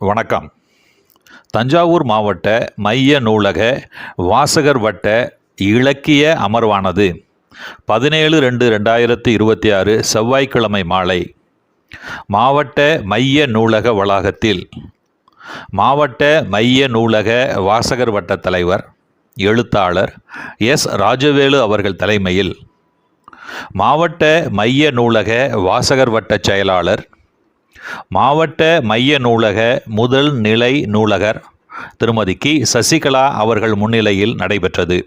வணக்கம். தஞ்சாவூர் மாவட்ட மைய நூலக வாசகர் வட்ட இலக்கிய அமர்வானது 17/2/2026 செவ்வாய்க்கிழமை மாலை மாவட்ட மைய நூலக வளாகத்தில் மாவட்ட மைய நூலக வாசகர் வட்ட தலைவர் எழுத்தாளர் எஸ். ராஜவேலு அவர்கள் தலைமையில் மாவட்ட மைய நூலக வாசகர் வட்ட செயலாளர் மாவட்ட மைய நூலக முதல் நிலை நூலகர் திருமதி கி. சசிகலா அவர்கள் முன்னிலையில் நடைபெற்றது.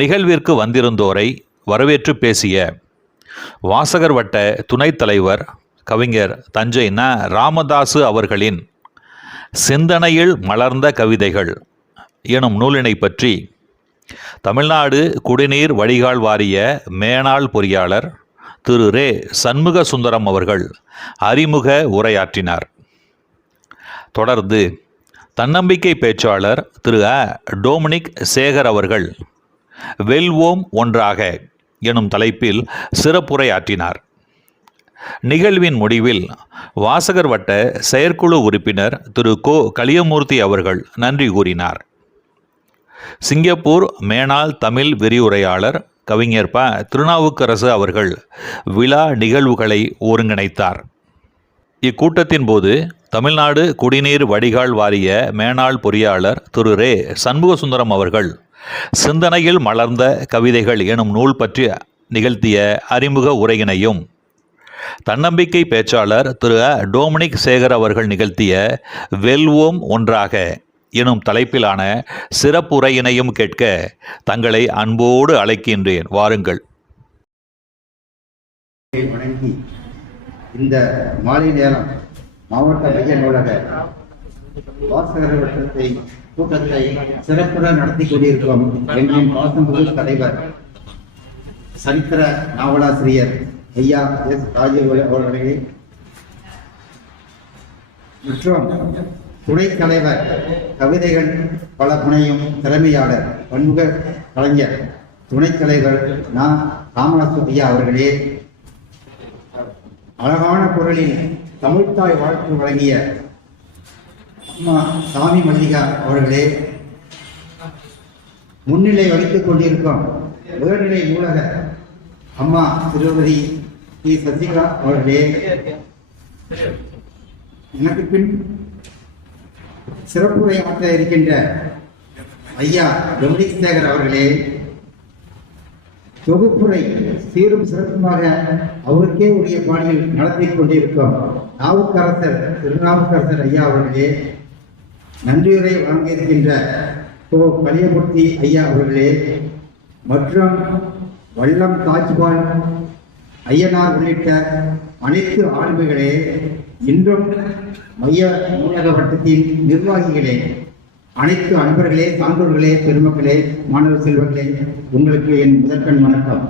நிகழ்விற்கு வந்திருந்தோரை வரவேற்று பேசிய வாசகர் வட்ட துணைத் தலைவர் கவிஞர் தஞ்சை ந. ராமதாசு அவர்களின் சிந்தனையில் மலர்ந்த கவிதைகள் எனும் நூலினை பற்றி தமிழ்நாடு குடிநீர் வடிகால் வாரிய மேனாள் பொறியாளர் திரு ரே. சண்முக சுந்தரம் அவர்கள் அறிமுக உரையாற்றினார். தொடர்ந்து தன்னம்பிக்கை பேச்சாளர் திரு அ. டொமினிக் சேகர் அவர்கள் வெல்வோம் ஒன்றாக எனும் தலைப்பில் சிறப்புரையாற்றினார். நிகழ்வின் முடிவில் வாசகர் வட்ட செயற்குழு உறுப்பினர் திரு கோ. கலியமூர்த்தி அவர்கள் நன்றி கூறினார். சிங்கப்பூர் மேனாள் தமிழ் விரிவுரையாளர் கவிஞர் ப. திருநாவுக்கரசு அவர்கள் விழா நிகழ்வுகளை ஒருங்கிணைத்தார். இக்கூட்டத்தின் போது தமிழ்நாடு குடிநீர் வடிகால் வாரிய மேனாள் பொறியாளர் திரு ரே. சண்முகசுந்தரம் அவர்கள் சிந்தனையில் மலர்ந்த கவிதைகள் எனும் நூல் பற்றி நிகழ்த்திய அறிமுக உரையினையும் தன்னம்பிக்கை பேச்சாளர் திரு அ. டொமினிக் சேகர் அவர்கள் நிகழ்த்திய வெல்வோம் ஒன்றாக எனும் தலைப்பிலான சிறப்புரையினையும் கேட்க தங்களை அன்போடு அழைக்கின்றேன். வாருங்கள். வணங்கி இந்த மாலை நேரம் மாவட்ட மைய நூலக வாசகர் வட்டத்தை கூட்டத்தை சிறப்புடன் நடத்தி கொண்டிருக்கும் எங்களின் பாசமிகு தலைவர் சரித்திர நாவலாசிரியர் ஐயா எஸ். ராஜவேலு அவர்களே மற்றும் துணைத் தலைவர் கவிதைகள் பல புனையும் திறமையாளர் பன்முக கலைஞர் துணைத் தலைவர் ந. ராமதாசு ஐயா அவர்களே, அழகான குரலில் தமிழ்த்தாய் வாழ்த்து வழங்கிய அம்மா சாமி மல்லிகா அவர்களே, முன்னிலை வகித்துக் கொண்டிருக்கும் உயர்நிலை நூலக அம்மா திருமதி கி. சசிகலா அவர்களே, எனக்கு பின் சிறப்புரையாற்ற இருக்கின்ற ஐயா டொமினிக் சேகர் அவர்களே, தொகுப்புரை சீரும் சிறப்புமாக அவருக்கே உரிய பாணியில் நடத்தி கொண்டிருக்கும் திருநாவுக்கரசர் ஐயா அவர்களே, நன்றியுரை வழங்கியிருக்கின்ற கோ. கலியமூர்த்தி ஐயா அவர்களே மற்றும் வல்லம் தாஜ்பால் ஐயனார் உள்ளிட்ட அனைத்து ஆளுமைகளே, இன்றும் மைய நூலக வட்டத்தின் நிர்வாகிகளே, அனைத்து அன்பர்களே, சான்றோர்களே, பெருமக்களே, மாணவ செல்வங்களே, உங்களுக்கு என் முதற்கண் வணக்கம்.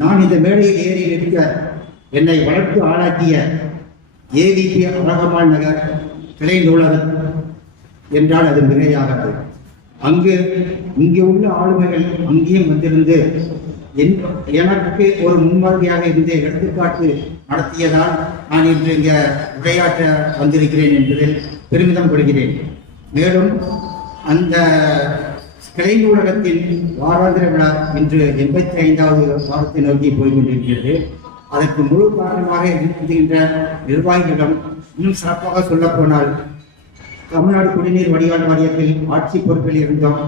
நான் இந்த மேடையில் ஏறி நிற்க என்னை வளர்த்து ஆளாக்கிய ஏவிபி அழகம்மாள் நகர் கிளை நூலகம் என்றால் அது மிகையாகாது. இங்கே உள்ள ஆளுமைகள் அங்கேயும் வந்திருந்து எனக்கு ஒரு முன்மாதிரியாக இருந்த எடுத்துக்காட்டு நடத்தியதால் நான் இன்று இங்கே உரையாற்ற வந்திருக்கிறேன் என்பதில் பெருமிதம் கொள்கிறேன். மேலும் அந்த கிளை நூலகத்தின் வாராந்திர விழா இன்று 85வது வாரத்தை நோக்கி போய்கொண்டிருக்கிறது. அதற்கு முழு காரணமாக இருக்கின்ற நிர்வாகிகளிடம் இன்னும் சிறப்பாக சொல்லப்போனால் தமிழ்நாடு குடிநீர் வடிகால் வாரியத்தில் ஆட்சி பொறுப்பில் இருந்தோம்.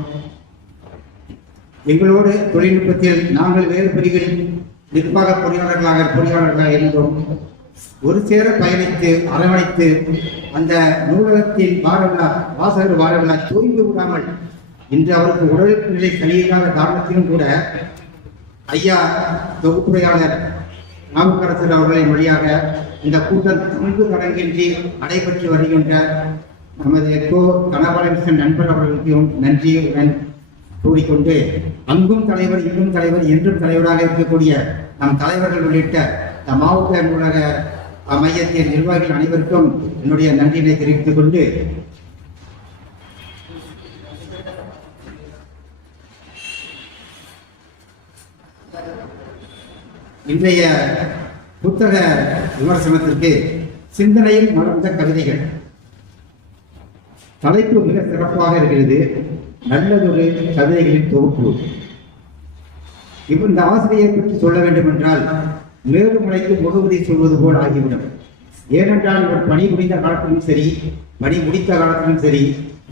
எங்களோடு தொழில்நுட்பத்தில் நாங்கள் வேறு பிரிவில் நிர்வாக பொறியாளர்களாக இருந்தோம். ஒரு சேர பயணித்து அரவணைத்து அந்த நூலகத்தின் வாசகர் வார விழா தோய்ந்து விடாமல் இன்று அவருக்கு உடல்நிலை சரியில்லாத காரணத்திலும் கூட ஐயா தொகுப்புரையாளர் நாவுக்கரசர் அவர்களின் வழியாக இந்த கூட்டம் முன்பு தொடங்கின்றி நடைபெற்று வருகின்ற நமது கோ. கனபாலகிருஷ்ணன் நண்பர் அவர்களுக்கும் நன்றியுடன் கூறிக்கொண்டு, அங்கும் தலைவர் இங்கும் தலைவர் என்றும் தலைவராக இருக்கக்கூடிய நம் தலைவர்கள் உள்ளிட்ட மாவட்ட நூலக மையத்தின் நிர்வாகிகள் அனைவருக்கும் என்னுடைய நன்றியினை தெரிவித்துக் கொண்டு, இன்றைய புத்தக விமர்சனத்திற்கு சிந்தனையில் மலர்ந்த கவிதைகள். தலைப்பு மிக சிறப்பாக இருக்கிறது. நல்லதொரு கவிதைகளின் தொகுப்பு. இந்த ஆசிரியரை பற்றி சொல்ல வேண்டும் என்றால் மேலுமலைக்கு முகவரி சொல்வது போல் ஆகிவிடும். ஏனென்றால் இவர் பணி முடிந்த காலத்திலும் சரி, பணி முடித்த காலத்திலும் சரி,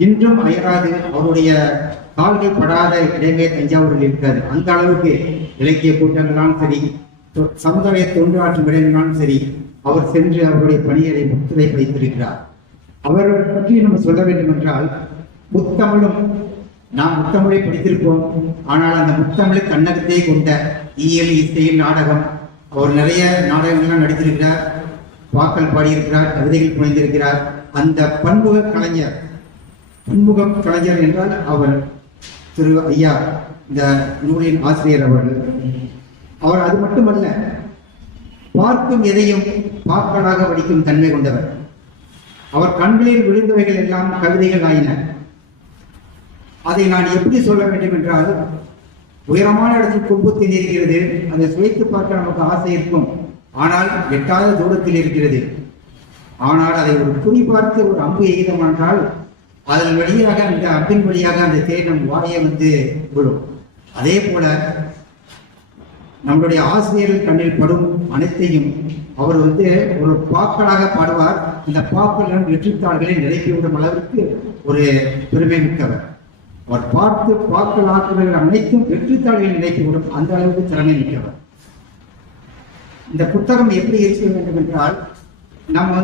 இன்றும் அயராது அவருடைய கால்கள் படாத இடமே தஞ்சாவூரில் இருக்காது. அந்த அளவுக்கு இலக்கிய கூட்டங்களாலும் சரி, சமுதாய தொண்டு ஆற்றும் இடங்களாலும் சரி, அவர் சென்று அவருடைய பணியை முற்றுகை வைத்திருக்கிறார். அவரை பற்றி நம்ம சொல்ல வேண்டும் என்றால், முத்தமிழும், நாம் முத்தமிழை படித்திருப்போம். ஆனால் அந்த முத்தமிழை தன்னகத்தை கொண்ட இயல், இசையில், நாடகம், அவர் நிறைய நாடகங்கள்லாம் நடித்திருக்கிறார், பாக்கள் பாடியிருக்கிறார், கவிதைகள் புனைந்திருக்கிறார். அந்த பன்முக கலைஞர் என்றால் அவர் திரு ஐயா, இந்த நூலின் ஆசிரியர் அவர்கள். அவர் அது மட்டுமல்ல, பார்க்கும் எதையும் பாக்களாக வடிக்கும் தன்மை கொண்டவர். அவர் கண்களில் விழுந்தவைகள் எல்லாம் கவிதைகள் ஆயின. அதை நான் எப்படி சொல்ல வேண்டும் என்றால், உயரமான இடத்தில் கொம்புத்தி இருக்கிறது, அதை சுவைத்து பார்க்க நமக்கு ஆசை இருக்கும். ஆனால் எட்டாத தூரத்தில் இருக்கிறது. ஆனால் அதை ஒரு குறி பார்த்து ஒரு அம்பு எய்தம் என்றால் அதன் வழியாக, அந்த அம்பின் வழியாக அந்த தேன் நம் வாயை விழும். அதே போல நம்முடைய ஆசிரியர்கள் கண்ணில் படும் அனைத்தையும் அவர் ஒரு பாக்களாக பாடுவார். இந்த பாக்கள் வெற்றித்தாள்களை நிரப்பிவிடும் அளவிற்கு ஒரு பெருமை மிக்கவர். அவர் பார்த்து பாக்கள் ஆக்குவர்கள் அனைத்தும் வெற்றித்தாள்களை நிரப்பிவிடும் அந்த அளவுக்கு திறமை மிக்கவர். இந்த புத்தகம் எப்படி இருக்க வேண்டும் என்றால், நம்ம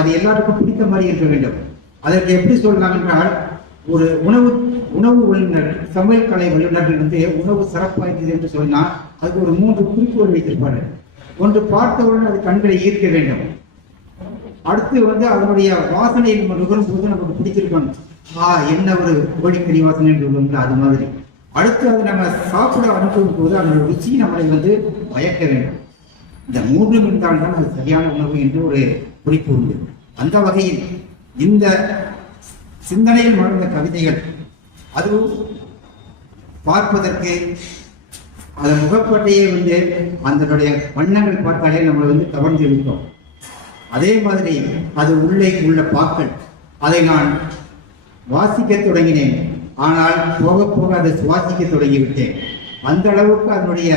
அது எல்லாருக்கும் பிடித்த மாதிரி இருக்க வேண்டும். அதற்கு எப்படி சொல்லலாம் என்றால், ஒரு உணவு வல்லுநர், சமையல் கலை வல்லுநர்கள் உணவு சிறப்பாய்த்தது என்று சொன்னால் அதுக்கு ஒரு 3 குறிப்புகள் வைத்திருப்பாரு. ஒன்று, பார்த்தவுடன் அது கண்களை ஈர்க்க வேண்டும். அடுத்து அதனுடைய வாசனை நம்ம நுகரும் போது நமக்கு பிடிச்சிருக்கணும். என்ன ஒரு கோழிக்கறி வாசனை என்று அது மாதிரி. அடுத்து அதை நம்ம சாப்பிட அனுப்பும் போது அதனுடைய ருச்சி நம்மளை மயக்க வேண்டும். இந்த 3 இருந்தால்தான் அது சரியான உணவு என்று ஒரு குறிப்பு உண்டு. அந்த வகையில் இந்த சிந்தனையில் மலர்ந்த கவிதைகள், அதுவும் பார்ப்பதற்கு அதன் முகப்பட்டையே அதனுடைய வண்ணங்கள் பார்த்தாலே நம்மளை கவர்ந்து இருக்கும். அதே மாதிரி அது உள்ளே உள்ள பாக்கள், அதை நான் வாசிக்க தொடங்கினேன். ஆனால் போக போக அதை சுவாசிக்க தொடங்கிவிட்டேன். அந்த அளவுக்கு அதனுடைய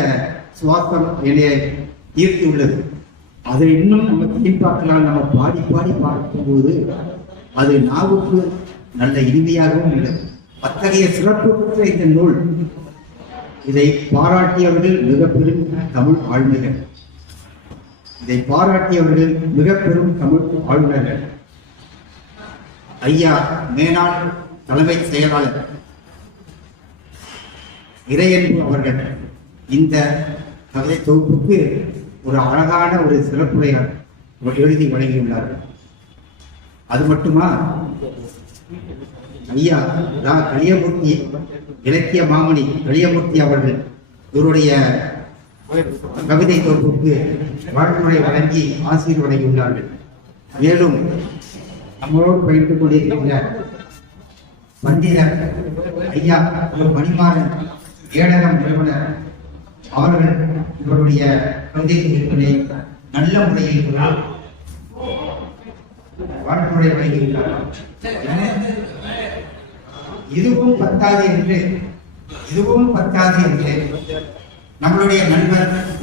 சுவாசம் என்னை ஈர்த்து உள்ளது. அதை இன்னும் நம்ம பின்பாக்கலாம். நம்ம பாடி பாடி பார்க்கும்போது அது நாவுக்கு நல்ல இனிமையாகவும் உள்ளது. அத்தகைய சிறப்பு பெற்ற இந்த நூல், இதை பாராட்டியவர்கள் மிக பெரும் தமிழ் ஆளுநர்கள். ஐயா மேனாள் தலைமை செயலாளர் இறையன்பு அவர்கள் இந்த கவிதை தொகுப்புக்கு ஒரு அழகான ஒரு சிறப்புரையை எழுதி வழங்கியுள்ளார்கள். அது மட்டுமா, ஐயா கலியமூர்த்தி, இலக்கிய மாமணி கலியமூர்த்தி அவர்கள் இவருடைய கவிதை தொகுப்புக்கு வாழ்த்துறை வழங்கி ஆசிரியர் வழங்கியுள்ளார்கள். மேலும் நம்மளோடு பயிர்த்துக் கொண்டிருக்கின்ற பண்டிதர் ஐயா மணிமாறன் ஏடகம் நிறுவனர் அவர்கள் இவருடைய கவிதை தொகுப்பினை நல்ல முறையில் வாழ்த்துறை வழங்கியுள்ளார்கள். இதுவும் பத்தாது என்று நம்மளுடைய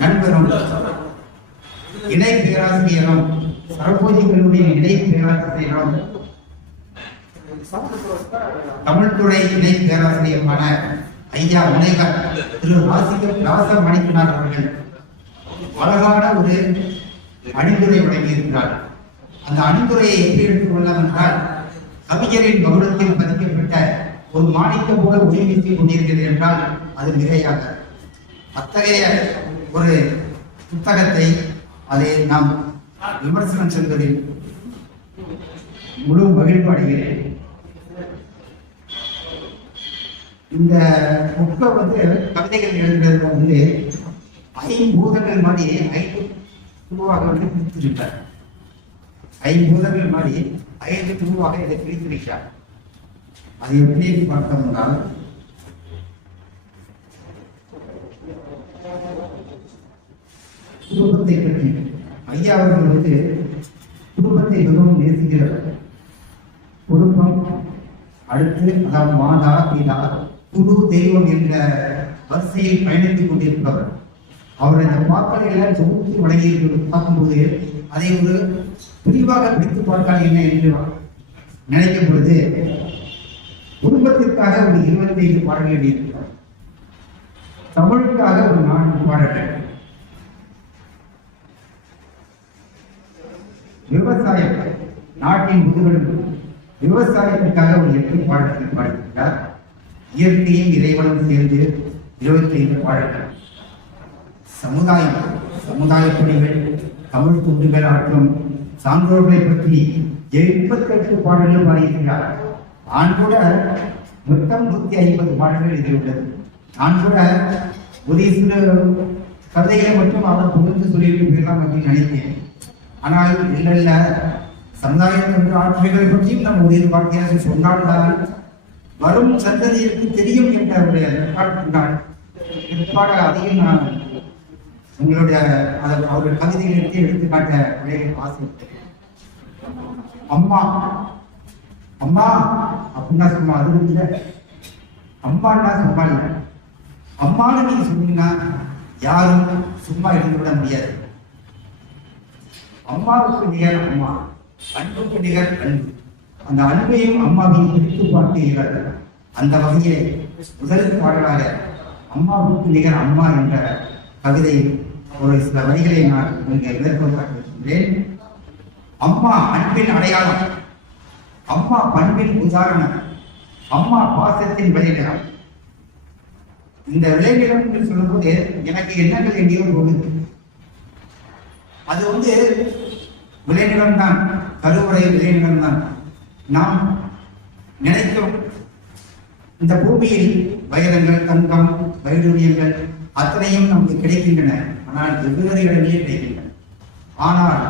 நண்பரும் இணை பேராசிரியரும், சரபோஜி கல்லூரியின் இணை பேராசிரியரும், தமிழ்துறை இணை பேராசிரியருமான ஐயா முனைவர் திரு ராசமணிக்கனார் அவர்கள் அழகான ஒரு அணிந்துரை வழங்கியிருக்கிறார். அந்த அணிந்துரையை எப்படி எடுத்துக் கொள்ளலாம் என்றால், கவிஞரின் மகுடத்தில் பதிக்கப்பட்ட ஒரு மாணிக்கம் போல ஒளி வீசிக் கொண்டிருக்கிறது என்றால் அது மிகையாக. அத்தகைய ஒரு புத்தகத்தை அதை நாம் விமர்சனம் செய்வதில் முழு மகிழ்வு அடைகிறேன். இந்த புக்கை கவிதைகள் எழுதுறது ஐம்பூதங்கள் மாதிரி 5 குழுவாக பிரித்திருக்கிறார். 5 பூதங்கள் மாதிரி 5 குழுவாக இதை பிரித்திருக்கிறார். அது எப்படி பார்த்தோம்னால், குடும்பத்தை பற்றி ஐயா அவர்கள் வந்து குடும்பத்தை மிகவும் நேசிக்கிறவர். குடும்பம் அடுத்து, அதாவது மாதா பிதா குரு தெய்வம் என்ற வரிசையில் பயணித்துக் கொண்டிருப்பவர். அவர் அந்த வாக்களிகளை தொகுத்து வழங்கி பார்க்கும்போது அதை ஒரு பிரிவாக பிடித்து பார்த்தால் என்ன என்று நினைக்கும் பொழுது குடும்பத்திற்காக ஒரு 25 பாடல்கள் எழுதியிருக்கிறார். தமிழுக்காக ஒரு 4 பாடல்கள், விவசாயம் நாட்டின் முதுகெலும்பு, விவசாயத்திற்காக ஒரு 8 பாடல்கள் பாடியிருக்கிறார். இயற்கையும் இறைவனும் சேர்ந்து 25 பாடல்கள். சமுதாயம், சமுதாய பணிகள், தமிழ் துண்டுகள் ஆற்றும் சான்றோர்களை பற்றி 78 பாடல்கள் பாடியிருக்கிறார். நான் கூட மொத்தம் 150 பாடல்கள் இதில் உள்ளது. நான் கூட ஒரு சில கதைகளை மட்டும் அவர் புரிந்து சொல்லிட்டு போயிடலாம் அப்படின்னு நினைத்தேன். ஆனால் இல்ல, சமுதாயத்தின் ஆட்சிகளை பற்றியும் நம்ம ஒரு வாழ்க்கையாக சொன்னால்தான் வரும் சந்ததியிற்கு தெரியும் என்ற ஒரு ஏற்பாடு. அதையும் நான் உங்களுடைய அவருடைய கவிதைகளுக்கு எடுத்துக்காட்ட ஆசைப்பட்டேன். அம்மா அம்மா அப்படின்னா சும்மா அது இல்லை, அம்மான்னா சும்மா இல்லை. அம்மான்னு நீங்க சொன்னீங்கன்னா யாரும் சும்மா இருந்து விட முடியாது. அம்மாவுக்கு நிகர் அம்மா, அன்புக்கு நிகர் அன்பு. அந்த அன்பையும் அம்மாவையும் பிரித்து பார்த்தீர்கள். அந்த வகையை முதல் பாடலாக அம்மாவுக்கு நிகர் அம்மா என்ற கவிதை ஒரு சில வரிகளை நான் இங்கே மேற்கொள்கிறேன். அம்மா அன்பின் அடையாளம், அம்மா பண்பின் உதாரணம், அம்மா பாசத்தின் விளைநிலம். இந்த விளைநிலம் என்று சொல்லும்போது எனக்கு எண்ணங்கள் எங்கேயோ போகுது. அது வந்து விளைநிலம் தான், கருவறை விளைநிலம் தான். நாம் நினைக்கும் இந்த பூமியில் வைரங்கள், தங்கம், வைடூரியங்கள் அத்தனையும் நமக்கு கிடைக்கின்றன. ஆனால் வெவ்வேறு இடங்களே கிடைக்கின்றன. ஆனால்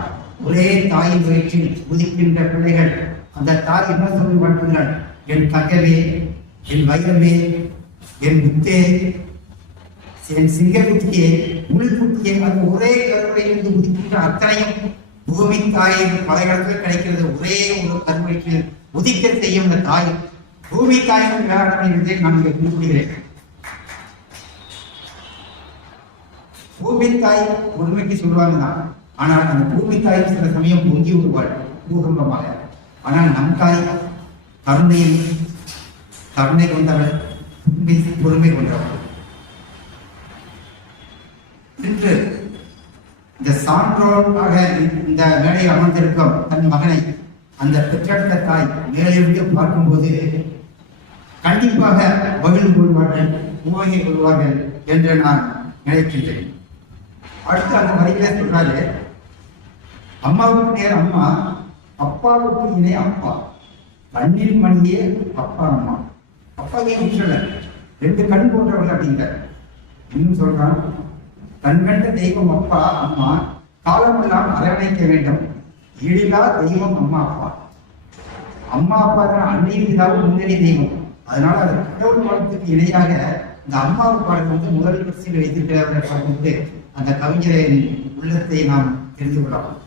ஒரே தாயின் வயிற்றில் உதிக்கின்ற பிள்ளைகள், அந்த தாய் என்ன சொல்லி வாழ்த்துகிறாள்? என் தங்கவே, என் வைரமே, என் முத்தே, என் சிங்கக்குட்டியே, முள்குட்டியே. அந்த ஒரே கருவறையிலிருந்து உதிக்கின்ற அத்தனையும் பூமி தாயின் பல இடத்தில் கிடைக்கிறது. ஒரே ஒரு கருவறைக்கு உதிக்க செய்யும் அந்த தாய், பூமி தாயின் விளையாடத்தை நான் இங்கே குறிப்பிடுகிறேன். பூமி தாய் உண்மைக்கு சொல்லுவாங்க தான். ஆனால் அந்த பூமி தாய் சில சமயம் பொங்கி விடுவாள் பூகம்பமாக. ஆனால் நம் தாய் கருணை கொண்டவள், பொறுமை கொண்டவள். இன்று இந்த சான்றோராக இந்த மேடையில் அமர்ந்திருக்கும் தன் மகனை அந்த பெற்றெடுத்த தாய் மேலிருந்து பார்க்கும்போது கண்டிப்பாக மகிழ்வு கொள்வார்கள், உவகை கொள்வார்கள் என்று நான் நினைக்கின்றேன். அடுத்து அந்த வரிகளை சொல்றாரு, அம்மாவுக்கு நேர் அம்மா, அப்பாவுக்கு இணை அப்பா, கண்ணின் மணியே அப்பா அம்மா. அப்பாவே சொல்லல, 2 கண் போன்றவர்கள் அப்படிங்கிற. இன்னும் சொல்றான், கண்கண்ட தெய்வம் அப்பா அம்மா, காலமெல்லாம் அரவணைக்க வேண்டும், ஈடிலா தெய்வம் அம்மா அப்பா. அம்மா அப்பா தான் அன்னையும் இதாவும் முன்னணி தெய்வம். அதனால அது கடவுள் வாழ்த்துக்கு இணையாக இந்த அம்மாவு பாடல் வந்து முதல் வரிசையில் வைத்திருக்கிறவரை பார்க்கும்போது அந்த கவிஞரின் உள்ளத்தை நாம் தெரிந்து கொள்ளலாம்.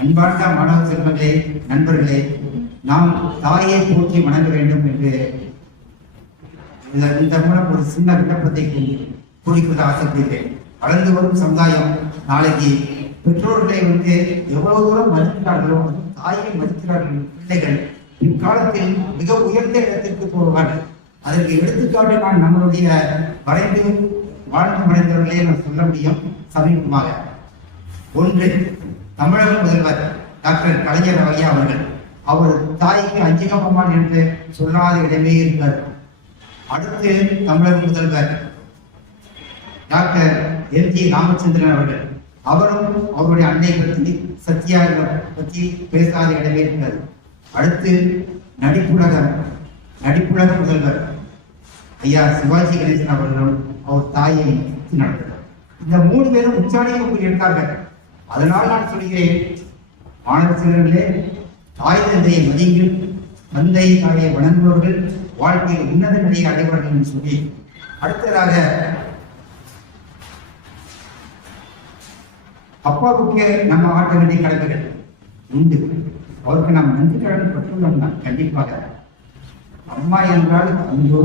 அன்பார்ந்த மாணவ செல்வங்களே, நண்பர்களே, நாம் தாயை போற்றி வணங்க வேண்டும் என்று இந்த மூலம் ஒரு சின்ன விண்ணப்பத்தை கூறிக்கொள்ள ஆசைப்படுகிறேன். வளர்ந்து வரும் சமுதாயம் நாளைக்கு பெற்றோர்களை வந்து எவ்வளவு தூரம் மதிக்கிறார்களோ, தாயை மதிக்கிறார்கள் பிள்ளைகள் இக்காலத்தில் மிக உயர்ந்த இடத்திற்கு போவார்கள். அதற்கு எடுத்துக்காட்டு நான் நம்மளுடைய வரைந்து வாழ்ந்து மறைந்தவர்களே நான் சொல்ல முடியும். சமீபமாக ஒன்று, தமிழக முதல்வர் டாக்டர் கலைஞர் ஐயா அவர்கள், அவர் தாய்க்கு அஞ்சிகம்மான் என்று சொல்லாத இடமே இருக்கார். அடுத்து தமிழக முதல்வர் டாக்டர் எல்.ஜி. ராமச்சந்திரன் அவர்கள், அவரும் அவருடைய அன்னை பற்றி சத்யா பற்றி பேசாத இடமே இருக்காது. அடுத்து நடிப்புலக முதல்வர் ஐயா சிவாஜி கணேசன் அவர்களும் அவர் தாயை நடத்துகிறார். இந்த 3 பேரும் உச்சாணியை எடுத்தார்கள். அதனால் நான் சொல்கிறேன், மாணவ செல்வங்களே, தாய் தந்தையை மதியுங்கள், தந்தை தாயை வணங்குபவர்கள் வாழ்க்கையில் உன்னத நிலையை அடைவார்கள் என்று சொல்லி, அடுத்ததாக அப்பாவுக்கு நம்ம ஆட்ட வேண்டிய கடமைகள் உண்டு. அவருக்கு நாம் நன்றி கடன் பட்டுள்ளோம்னா கண்டிப்பாக. அம்மா என்றால் அன்பு,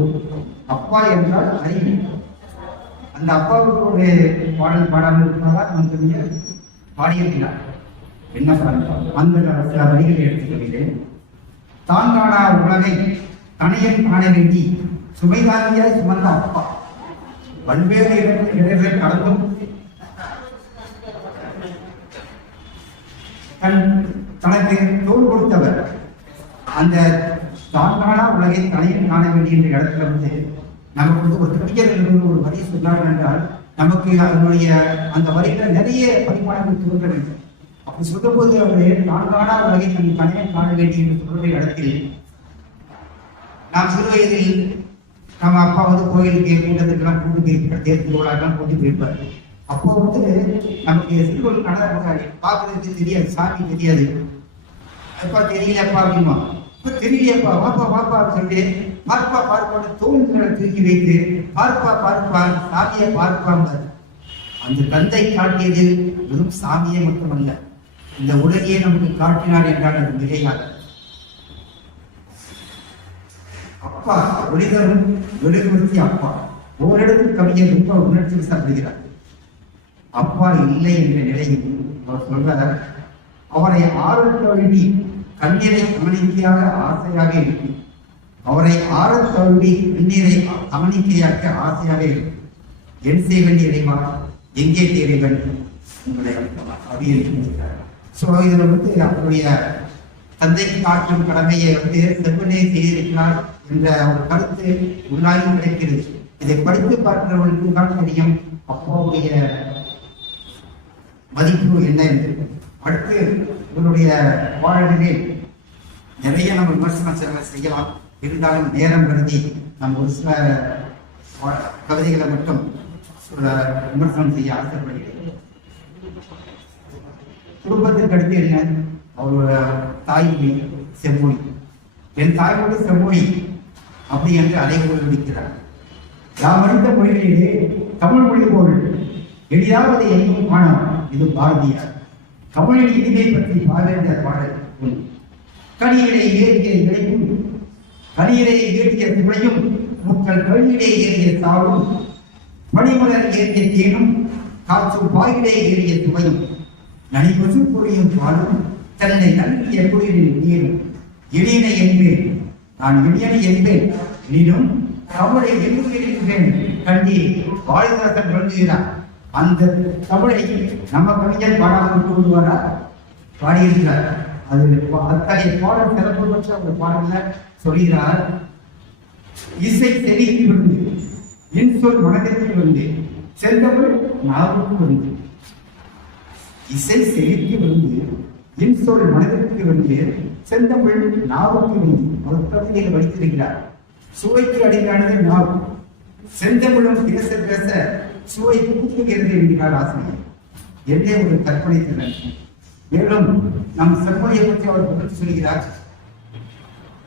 அப்பா என்றால் அறிவு. அந்த அப்பாவுக்கு ஒரு பாடல் பாடாமல் இருப்பதால் வந்து பாடியிருக்கிறார். என்ன பாடல்? அந்த சில வரிகளை எடுத்துக்கொள்கிறேன். தான் காணா உலகை தனையன் காண வேண்டி சுமைதாங்கியாய் சுமந்த அப்பா பல்வேறு இடர்களை கடந்தும் தனக்கு தோல் கொடுத்தவர். அந்த தான் காணா உலகை தனையன் காண வேண்டிய என்ற இடத்துல வந்து நமக்கு வந்து ஒரு கவிஞர்கள் ஒரு வரி சொன்னார்கள் என்றால் நமக்கு அதனுடைய அந்த வரிகளை நிறைய பரிமாணங்கள் தோன்ற வேண்டும். அப்படி சொல்லும்போது அவர்கள் தான் காணா உலகை தன் தனையன் காண வேண்டிய என்று சொல்ற இடத்தில் நாம் சிறு வயதில் நம்ம அப்பா வந்து கோயிலுக்கு கூட்டத்துக்கெல்லாம் கூட்டு போயிருப்பார், தேர் திருவிழாக்கெல்லாம் கூட்டி போயிருப்பார். அப்போ வந்து நமக்கு சிறுவர்கள் நடந்தாங்க பார்க்கறதுக்கு தெரியாது, சாமி தெரியாது. அப்பா தெரியலப்பா அப்படிமா, இப்ப தெரியலையப்பா, வாப்பா வாப்பா சொல்லி பார்ப்பா பார்ப்பான்னு தோல்களை தூக்கி வைத்து பார்ப்பா பார்ப்பா சாமியை பார்ப்பாங்க. அந்த தந்தை காட்டியது வெறும் சாமியை மட்டுமல்ல, இந்த உலகையே நமக்கு காட்டினார் என்றால் அது மிகையாக. அப்பா ஒளிதரும் வெளிவருத்தி அப்பா. ஓரிடத்தில் கவிஞர் ரொம்ப உணர்ச்சி சாப்பிடுகிறார். அப்பா இல்லை என்ற நிலையில் அவர் சொல்றார், அவரை ஆழத்த வேண்டி கண்ணீரை கவனிக்கையாக ஆசையாக இருக்கு. அவரை ஆழத்த வேண்டி கண்ணீரை கவனிக்கையாக்க ஆசையாக இருக்கு. என் செய்ய வேண்டிய இறைவா, எங்கே தேவைகள் உங்களுடைய அப்படின்னு. ஸோ இதுல வந்து அவருடைய தந்தைக்கு காட்டும் கடமையை வந்து செவ்வனே செய்திருக்கிறார் என்ற ஒரு கருத்து உள்ளாகி கிடைக்கிறது. இதை படித்து பார்க்கிறவர்களுக்கு தான் தெரியும் அப்பாவுடைய மதிப்பு என்ன என்று. அடுத்து இவருடைய வாழ்விலே நிறைய நம்ம விமர்சனம் செய்யலாம். இருந்தாலும் நேரம் கருதி நம்ம ஒரு சில கவிதைகளை மட்டும் விமர்சனம் செய்ய ஆசைப்படுகிறேன். குடும்பத்திற்கு அடுத்து என்ன? அவரோட தாய்மொழி செம்மொழி. என் தாய்மொழி செம்மொழி அப்படி என்று அலைகூறி விடுக்கிறார். நாம் அறிந்த மொழிகளிலே தமிழ் மொழி போல் எளிதாவது எங்கும் காணோம். இது பாரதியார். தமிழின் இனிமை பற்றி பாவேந்த பாடல் ஒன்று. கனியிலே ஏறிய இழையும் கனியிலே ஏறிய துளையும் முக்கள் கழியிலே ஏறிய தாளும் மணிமலர் ஏறிய தேனும் காற்றும் பாயிலே ஏறிய துவையும் நனிபசு பொழியும் பாலும் தன்னை நல்கிய குளிரில் நீரும் எளியனை என்பேன் நான் எளியனை என்பேன் எனினும் தமிழை எழுதுகிறேன் கண்டி வாலிதாசன் சொல்லுகிறார். அந்த தமிழை நம்ம கவிஞர் பாடாமல் விட்டு விடுவாரா? பாடியிருக்கிறார். அது அத்தகைய பாடல் சிறப்பு பெற்ற ஒரு பாடல்ல சொல்கிறார். இசை செடிக்கு வந்து இன்சொல் மனதிற்கு வந்து செந்தமிழ் நாவுக்கு வந்து. இசை செடிக்கு வந்து இன்சொல் மனதிற்கு வந்து செந்தமிழ் நாவுக்கு வந்து. அவர் கவிதையில் படித்திருக்கிறார். சுவைக்கு அடிக்கானது நாவு, செந்தமிழும் பேச பேச சுவை கூட்டுகிறது என்கிறார் ஆசிரியர். என்னே ஒரு கற்பனை திறன். மேலும் நம் செம்மொழியை பற்றி அவர் புகழ்ச்சி சொல்கிறார்.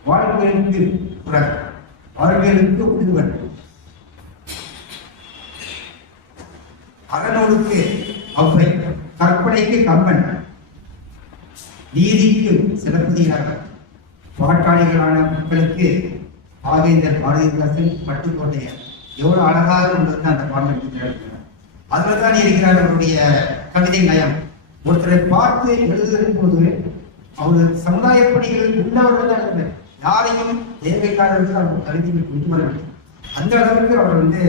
வாழ்வியலுக்கு புறர், வாழ்வியலுக்கு உழுவன், அறநூலுக்கு அவ்வை, கற்பனைக்கு கம்பன், நீதிக்கு சிலப்பதிகாரர், பாட்டாளிகளான மக்களுக்கு பாவேந்தர் பாரதிதாசன், பட்டுக்கோட்டையர். எவ்வளவு அழகாக கொண்டு வந்து அந்த பாடல் எடுக்கிறார். அதுல தான் இருக்கிறார் அவருடைய கவிதை நயம். ஒருத்தரை பார்த்து எழுதும் போது அவர் சமுதாய பணிகள் உள்ளவர்கள் தான் இருந்தது. யாரையும் தேவைக்காரர்கள் அவர் கவிதைகள் கொண்டு வர வேண்டும். அந்த அளவுக்கு அவர் வந்து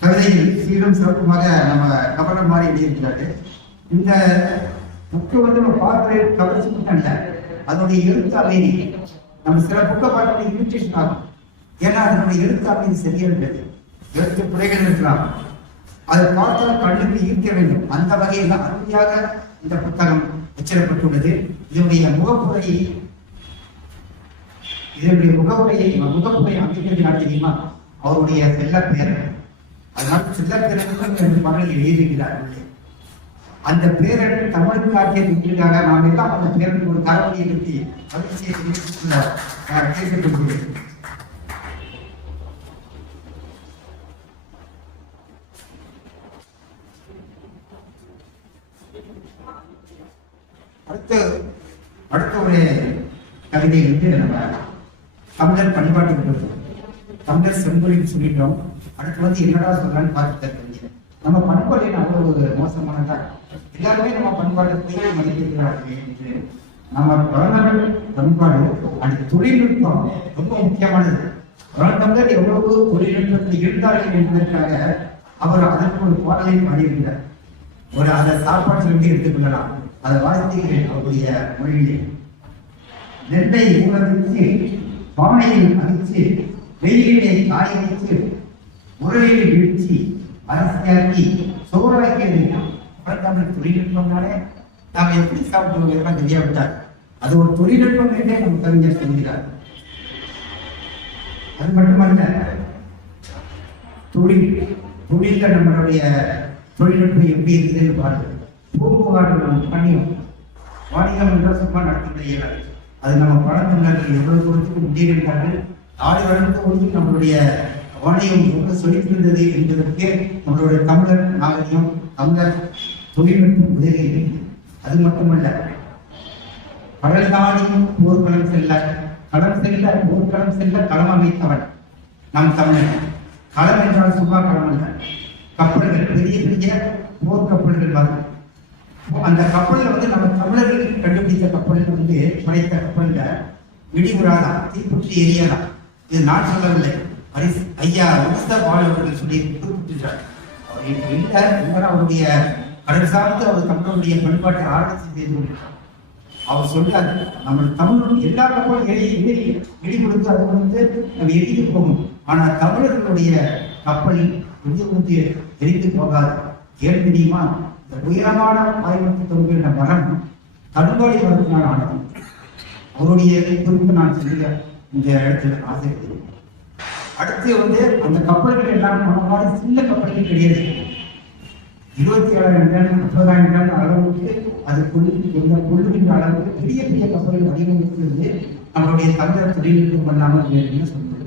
கவிதைகள் சீரும் சிறப்புமாக நம்ம கவனம் மாதிரி எழுதியிருக்கிறாரு. இந்த புக்கை வந்து நம்ம பார்க்கிற கவர்ச்சி மட்டும் இல்லை, அதனுடைய எழுத்து அமைதி. நம்ம சில புக்கை பார்த்து இன்விடேஷன் ஆகும். ஏன்னா அதனுடைய எழுத்து அமைதி சரியா இருந்தது. எழுத்து குறைகள் இருக்கலாம், அதை பார்த்தால் கண்ணுக்கு ஈர்க்க வேண்டும். அந்த வகையில் அருமையாக இந்த புத்தகம் உச்சரிக்கப்பட்டுள்ளது. இதனுடைய முகப்புரை முகப்புரை அமைக்கிறது தெரியுமா? அவருடைய செல்ல பெயர். அதனால செல்ல பெயருக்கு பாடல் எழுதியிருக்கிறார். அந்த பேரன் தமிழ் காட்டியதற்காக நாம் எல்லாம் அந்த பேரனுக்கு ஒரு தரவழியை பற்றி மகிழ்ச்சியை கேட்டுக்கொள்கிறேன். அடுத்த ஒரு கவிதை வந்து நம்ம தமிழர் பண்பாட்டுக்கு தமிழர் செம்பொழின்னு சொல்லிட்டோம். அடுத்து வந்து என்னடா சொல்றான்னு பார்த்து தருவீங்க. நம்ம பண்பாடு அவ்வளவு மோசமானதா? எல்லாருமே நம்ம பண்பாட்டை மதிப்பிக்கிறார்கள். நம்ம பழந்தமிழ் பண்பாடு அந்த தொழில்நுட்பம் ரொம்ப முக்கியமானது. பழந்தமிழர் எவ்வளவு தொழில்நுட்பத்தில் இருந்தார்கள் என்பதற்காக அவர் அதற்கு ஒரு பாடலை பாடியிருக்கிறார். ஒரு அதை சாப்பாட்டில் இருந்து எடுத்துக்கொள்ளலாம். அதை வாசிக்கிறேன் அவருடைய மொழியிலே. நெல்லை ஊற வச்சு பானையில் அரிச்சு வெயிலினை காய வச்சு உரலில் வீழ்ச்சி அரிசியாக்கி சோறாக்கியது பழந்தமிழ் தொழில்நுட்பம்னாலே நாம் எப்படி சாப்பிடுவோம் எல்லாம் தெரியாவிட்டார். அது ஒரு தொழில்நுட்பம் என்றே நம் கவிஞர் சொல்கிறார். அது மட்டுமல்ல, தொழில நம்மளுடைய தொழில்நுட்பம் எப்படி இருக்குதுன்னு பாருங்க. போக்குவரத்து பண்ணியும் வாணிகம் என்றால் சும்மா நடத்த இயலாது. அது நம்ம பழந்தமிழர்கள் எவ்வளவு தூரத்துக்கு முன்னேறினார்கள். நாடு வளர்ந்து கொண்டு நம்மளுடைய வாணிகம் எவ்வளவு சொல்லித்திருந்தது என்பதற்கு நம்மளுடைய தமிழர் நாகரிகம், தமிழர் தொழில்நுட்பம் உதவி. அது மட்டுமல்ல, கடல் தாண்டியும் போர்க்களம் செல்ல போர்க்களம் செல்ல களம் அமைத்தவன் நம் தமிழன். களம் என்றால் சும்மா களம் அல்ல. கப்பல்கள், பெரிய பெரிய போர்க்கப்பல்கள் வரும். அந்த கப்பல்ல வந்து நம்ம தமிழர்கள் கண்டுபிடித்த கப்பல்ல வந்து படைத்த கப்பல்ல விடிவுறாதா, தீப்புற்றி எரியலாம். இது நான் சொல்லவில்லை, ஐயா உஸ்தா பாலவர்கள் சொல்லி குறிப்பிட்டார். அவர் இல்லை, அவருடைய கடல் சார்ந்து அவர் தமிழருடைய பண்பாட்டை ஆராய்ச்சி செய்து கொண்டிருக்கிறார். அவர் சொல்றாரு, நம்ம தமிழ் எல்லா கப்பலும் இடி கொடுத்து அது வந்து நம்ம எரித்து போகும். ஆனா தமிழர்களுடைய கப்பல் எரிந்து எரித்து போகாது. ஏன் தெரியுமா? இந்த உயரமான 1990 மரம் கடுங்காலி மரத்தினால் ஆனது. அவருடைய குறிப்பு நான் சொல்ல இந்த இடத்துல ஆசை. அடுத்து வந்து அந்த கப்பல்கள் எல்லாம் நம்மளால சின்ன கப்பல்கள் கிடையாது. 27,000 டன் 30,000 டன் அளவுக்கு அது கொள்ளுகின்ற அளவுக்கு பெரிய பெரிய கப்பல்கள் வடிவமைக்கிறது நம்மளுடைய தமிழர் தொழில்நுட்பம் பண்ணாமல் என்ன சொல்றது.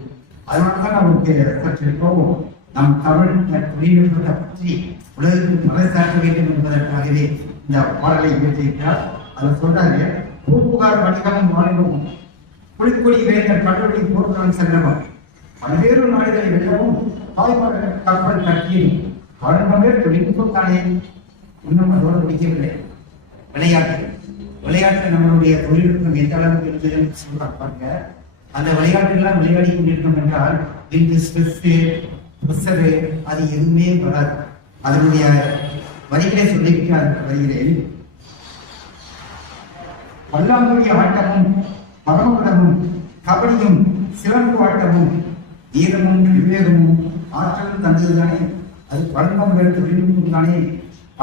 அதனால்தான் நமக்கு சற்று கோபம். நம் தமிழ் தொழில்நுட்பத்தை பற்றி உலகத்துக்கு பறைசாற்ற வேண்டும் என்பதற்காகவே இந்த பாடலை இயற்றியிருக்கிறார். அதை சொல்றாங்க, பூப்புகார் வணிகமும் வாணிபமும் புலிக்கொடி வேந்தர் கடவுளை போர்க்களம் செல்லவும் பல்வேறு நாடுகளை வெல்லவும் தாய்மர கப்பல் கட்டியும் பழந்தமிழர் தொழில்நுட்பம் தானே. இன்னும் அதோடு முடிக்கவில்லை. விளையாட்டு நம்மளுடைய தொழில்நுட்பம் எந்த அளவுக்கு இருந்ததுன்னு சொல்றாங்க பாருங்க. அந்த விளையாட்டுகள்லாம் விளையாடி கொண்டிருக்கோம் என்றால் இந்த ஸ்ட்ரெஸ்ஸு ப்ரெஷரு அது எதுவுமே வராது. அதனுடைய வரிகளை சொல்லிவிட்டு வருகிறேன். பல்லாங்குழி ஆட்டமும் பரமபதமும் கபடியும் சிலம்பு ஆட்டமும் வீரமும் விவேகமும் ஆற்றலும் தந்ததுதானே. அது பழந்தமிழர் தொழில்நுட்பம் தானே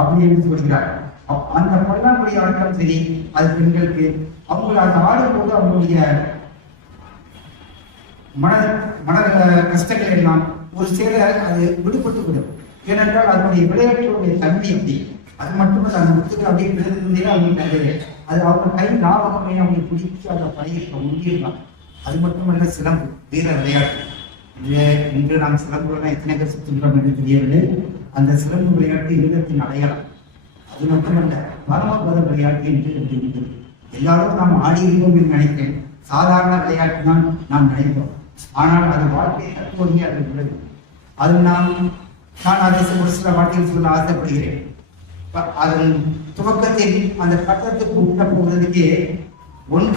அப்படின்னு சொல்கிறார். அந்த பல்லாங்குழி ஆட்டம் சரி, அது பெண்களுக்கு அவங்க அதை ஆடும்போது அவங்களுடைய மன கஷ்டங்கள் எல்லாம் ஒரு சேர அது விடுபட்டு விடும். ஏனென்றால் அதனுடைய விளையாட்டுடைய தன்மை அப்படி. அது மட்டுமல்ல, அந்த முத்துக்கு அப்படியே விழுந்தே அவங்க அது அவங்க கை லாபமே அவங்க பிடிச்சி அதை பழகிருக்க முடியலாம். அது மட்டுமல்ல, சிலம்பு வீர விளையாட்டு. இன்று நாம் சிலம்புலாம் எத்தனை பேர் சுற்றுகிறோம் என்று தெரியவில்லை. அந்த சிலம்பு விளையாட்டு ஈழத்தின் அடையாளம். அது மட்டுமல்ல, பரமபத விளையாட்டு என்று இருக்கின்றது. எல்லாரும் நாம் ஆடியிருப்போம் என்று நினைக்கிறேன். சாதாரண விளையாட்டு தான் நாம் நினைப்போம். ஆனால் அது வாழ்க்கை தத்துவமே அது உள்ளது. அது நான் அதை ஒரு சில வார்த்தைகள் சொல்ல ஆசைப்படுகிறேன். அதன் துவக்கத்தில் அந்த கட்டத்துக்கு உள்ள போவதற்கே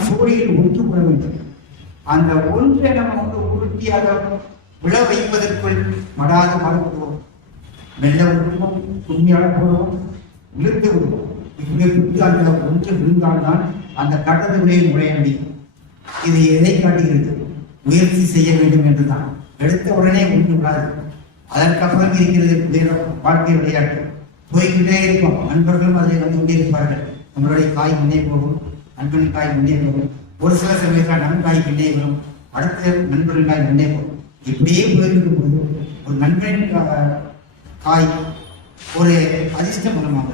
சூழியில் ஒன்று கொள்ள வேண்டும். அந்த ஒன்றை நம்ம வந்து உறுதியாக விழ வைப்பதற்குள் மடாது மறுபடுவோம், மெல்ல விடுவோம், உண்மையாக போடுவோம், இழுத்து விடுவோம். இப்படி அந்த ஒன்று விழுந்தால்தான் அந்த கட்டத்துக்குள்ளே நுழைய முடியும். இது எதை காட்டுகிறது? முயற்சி செய்ய வேண்டும் என்றுதான். எடுத்த உடனே ஒன்று விடாது. அதற்கப்புறம் இருக்கிறது வாழ்க்கை விளையாட்டு. போய்கிட்டே இருக்கும். நண்பர்களும் அதை வந்து கொண்டிருப்பார்கள். நம்மளுடைய காய் முன்னே போகும், நண்பனின் காய் முன்னே போகும். ஒரு சில சமயத்தில் நண்பன் பின்னே வரும், அடுத்த நண்பர்கள் காய் முன்னே போகும். இப்படியே போயிருக்கும் போது ஒரு நண்பனின் காய் ஒரு அதிர்ஷ்டம் மூலமாக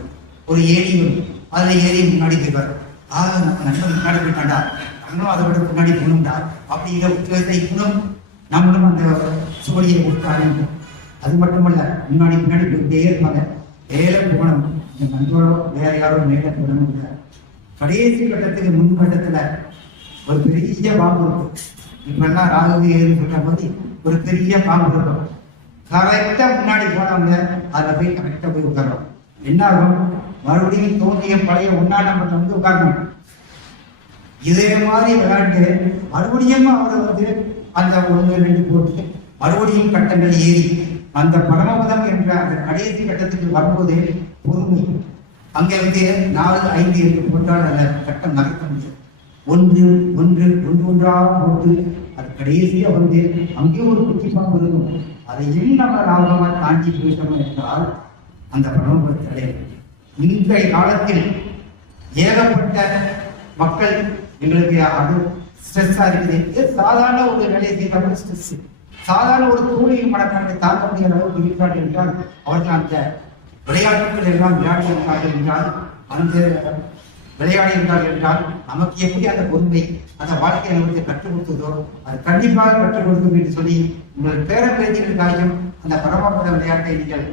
ஒரு ஏரி வரும். அதில் ஏறி முன்னாடி போய்வார். ஆக நம்ம நண்பன் முன்னாடி போயிட்டாண்டா, நம்மளும் அதை விட முன்னாடி போகணும்டா அப்படிங்கிற உத்வேகத்தை இன்னும் நம்மளும் அந்த சுவடியை கொடுத்து ஆரம்பிக்கும். அது மட்டுமல்ல, முன்னாடி பின்னாடி போயிட்டே இருப்பாங்க. ஏழை போகணும், இந்த நண்பரோ வேற யாரோ மேலே தொடங்க கடைசி கட்டத்துக்கு முன் கட்டத்துல ஒரு பெரிய பாம்பு இருக்கும். இப்பெல்லாம் ராகு ஏறி சொல்ற போது ஒரு பெரிய பாம்பு இருக்கும். கரெக்டா முன்னாடி போனவங்க அதில் போய் கரெக்டா போய் உட்காரோம். என்ன ஆகும்? மறுபடியும் தோன்றிய பழைய உண்ணாடம்பட்ட வந்து உட்காரணும். இதே மாதிரி விளையாண்டு மறுபடியும் அவரை வந்து அந்த 1 2 போட்டு மறுபடியும் கட்டங்கள் ஏறி அந்த பரமபதம் என்ற அந்த கடைசி கட்டத்துக்கு வரும்போது பொறுமை அங்கே வந்து 4 5 என்று போட்டால் அந்த கட்டம் நகர்த்த முடியும். ஒன்றாக போட்டு அது கடைசியா வந்து அங்கேயும் ஒரு குட்டி பாம்பு இருக்கும். அதையும் நம்ம லாபமாக தாண்டி போயிட்டோம் என்றால் அந்த பரமபதத்தை அடையும். இன்றைய காலத்தில் ஏகப்பட்ட மக்கள் எங்களுக்கு அது ஸ்ட்ரெஸ்ஸா இருக்குது. சாதாரண ஒரு வேலையை செய்தாலும் ஸ்ட்ரெஸ், சாதாரண ஒரு தொழில் மனப்பான்மை தாக்க முடியாத அளவுக்கு இருக்கிறார்கள் என்றால் அவர்கள் அந்த விளையாட்டுகள் எல்லாம் விளையாடி இருக்கிறார்கள் என்றால் அந்த விளையாடி இருந்தார்கள் என்றால் நமக்கு எப்படி அந்த பொறுமை அந்த வாழ்க்கை அனுபவத்தை கற்றுக் கொடுத்ததோ அது கண்டிப்பாக கற்றுக் கொடுக்கும் என்று சொல்லி உங்கள் பேர பேத்திகளுக்காகவும் அந்த பரமபத விளையாட்டை நீங்கள்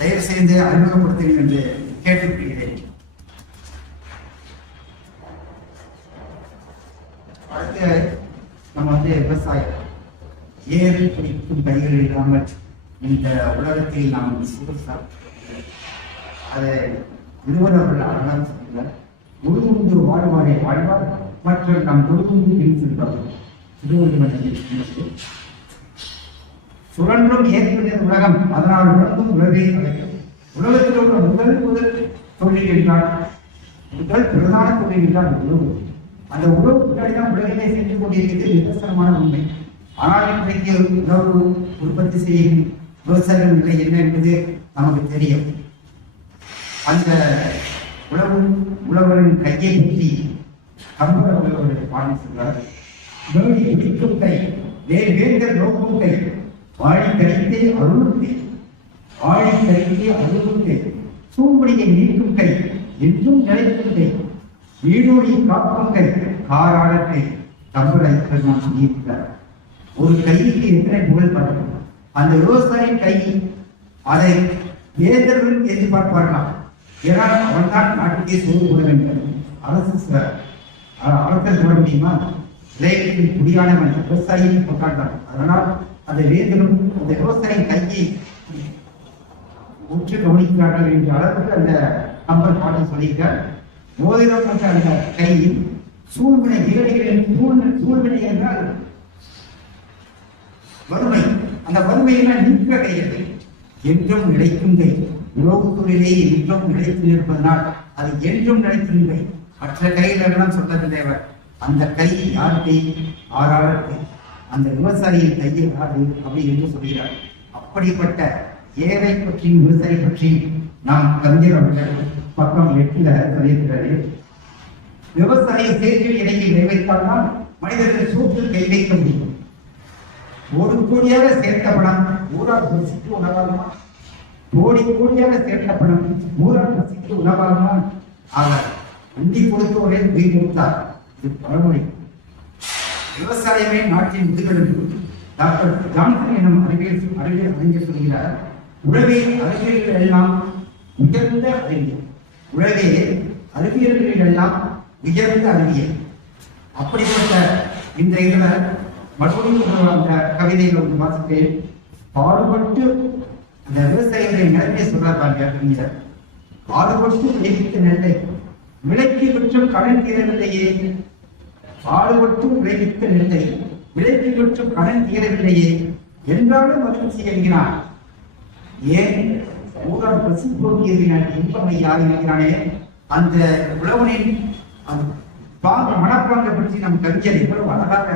தயவு செய்து அறிமுகப்படுத்துங்கள் என்று கேட்டுக்கொள்கிறேன். அடுத்து நம்ம வந்து விவசாயம் ஏறு பிடிக்கும் கைகள் இல்லாமல் இந்த உலகத்தில் நாம் சூழ்ச்சார் அதை இருவரவர்கள் அழகாக சொல்கிறார். முழுமுந்து வாழ்வாரை வாழ்வார் மற்ற நாம் தொழுமுந்து பிரித்திருக்கிறோம். சுழன்றும் ஏற்படுகிற உலகம் அதனால் உலகம் உலகை அழைக்கும். உலகத்தில் உள்ள முதல் தொழில் என்றால் முதல் பிரதான தொழில் என்றால் உழவு. அந்த உழவுக்கான உலகிலே சென்று கொண்டிருக்கிறது நிதர்சனமான உண்மை. ஆனால் இன்றைக்கு உணவு உற்பத்தி செய்யும் விவசாயிகள் நிலை என்ன என்பது நமக்கு தெரியும். அந்த உழவரின் கையை பற்றி கம்பர் உழவருடைய பாடல் சொல்றார். வேடி பிடிக்கும் கை வேந்தர் நோக்கும் கை வாழி கழித்தே அருளும் கை சூம்படியை நீக்கும் கை என்றும் நிலைக்கும் கை வீடோடி காக்கும் கை காராள கை கம்பரை நான் சொல்லியிருக்கிறார். ஒரு கைக்கு எத்தனை புகழ் பார்க்கணும். அந்த விவசாயியின் கை அதை வேந்தர்கள் எதிர்பார்ப்பார்களாம். ஏன்னா அவன் தான் நாட்டுக்கே சோறு போட வேண்டும். அரசர் போட முடியுமா? இளைஞரின் குடியானவன் விவசாயியின் கொண்டாடுறான். அதனால் அந்த வேந்தரும் அந்த விவசாயியின் கையை உற்று கவனிக்கிறார்கள் என்ற அளவுக்கு அந்த நம்பர் பாட்டு சொல்லியிருக்கார். மோதிரம் என்ற அந்த கை சூழ்வினை ஏழைகளின் சூழ்வினை என்றால் வறுமை. அந்த வறுமையெல்லாம் நிற்கிற கையது என்றும் நிலைக்கும் கை. உழவுத் தொழிலே என்றும் நிலைத்து நிற்பதனால் அது என்றும் நிலைக்கும் கை. மற்ற கையில எல்லாம் சொல்றது தேவர். அந்த கை யார் கை? ஆறாளர் கை. அந்த விவசாயியின் கையை யாரு அப்படி என்று சொல்கிறார். அப்படிப்பட்ட ஏழை பற்றி விவசாயி பற்றி நாம் கவிஞர் அவர்கள் பக்கம் 8 சொல்லியிருக்கிறாரு. விவசாய சேர்க்கையில் இடையில் நிறைவேற்றால்தான் மனிதர்கள் சூட்டில் கை வைக்க முடியும். ஒரு கோடியாக சேர்த்த பணம் ஊரால் பசிக்கு உணவாகுமா? கோடியாக சேர்த்த பணம் ஊரால் பசிக்கு உணவாகுமா? ஆக உண்டி கொடுத்தோரே உயிர் கொடுத்தார். இது பழமொழி. விவசாயமே நாட்டின் முதுகெலும்பு. டாக்டர் ஜான்சன் எனும் அறிஞர் சொல்கிறார். உழவே அறிவியல்கள் எல்லாம் உயர்ந்த அறிவியல். உழவே அறிவியல்கள் எல்லாம் உயர்ந்த அறிவியல். அப்படிப்பட்ட இந்த இதுல மறுபடியும் அந்த கவிதையில் ஒரு வாசிப்பேன். பாடுபட்டு அந்த விவசாயிகளை நிலைமை சொல்றாங்க. பாடுபட்டு விளைவித்த நெல்லை விலைக்கு விற்றும் கடன் தீரவில்லையே. பாடுபட்டு விளைவித்த நெல்லை விலைக்கு விற்றும் கடன் தீரவில்லையே என்றாலும் மகிழ்ச்சி என்கிறான். ஏன் ஊரால் பசி போக்கியது இன்பமை யார் என்கிறானே. அந்த உழவனின் மனப்பாங்கை பற்றி நம் கவிஞர் எவ்வளவு அழகாக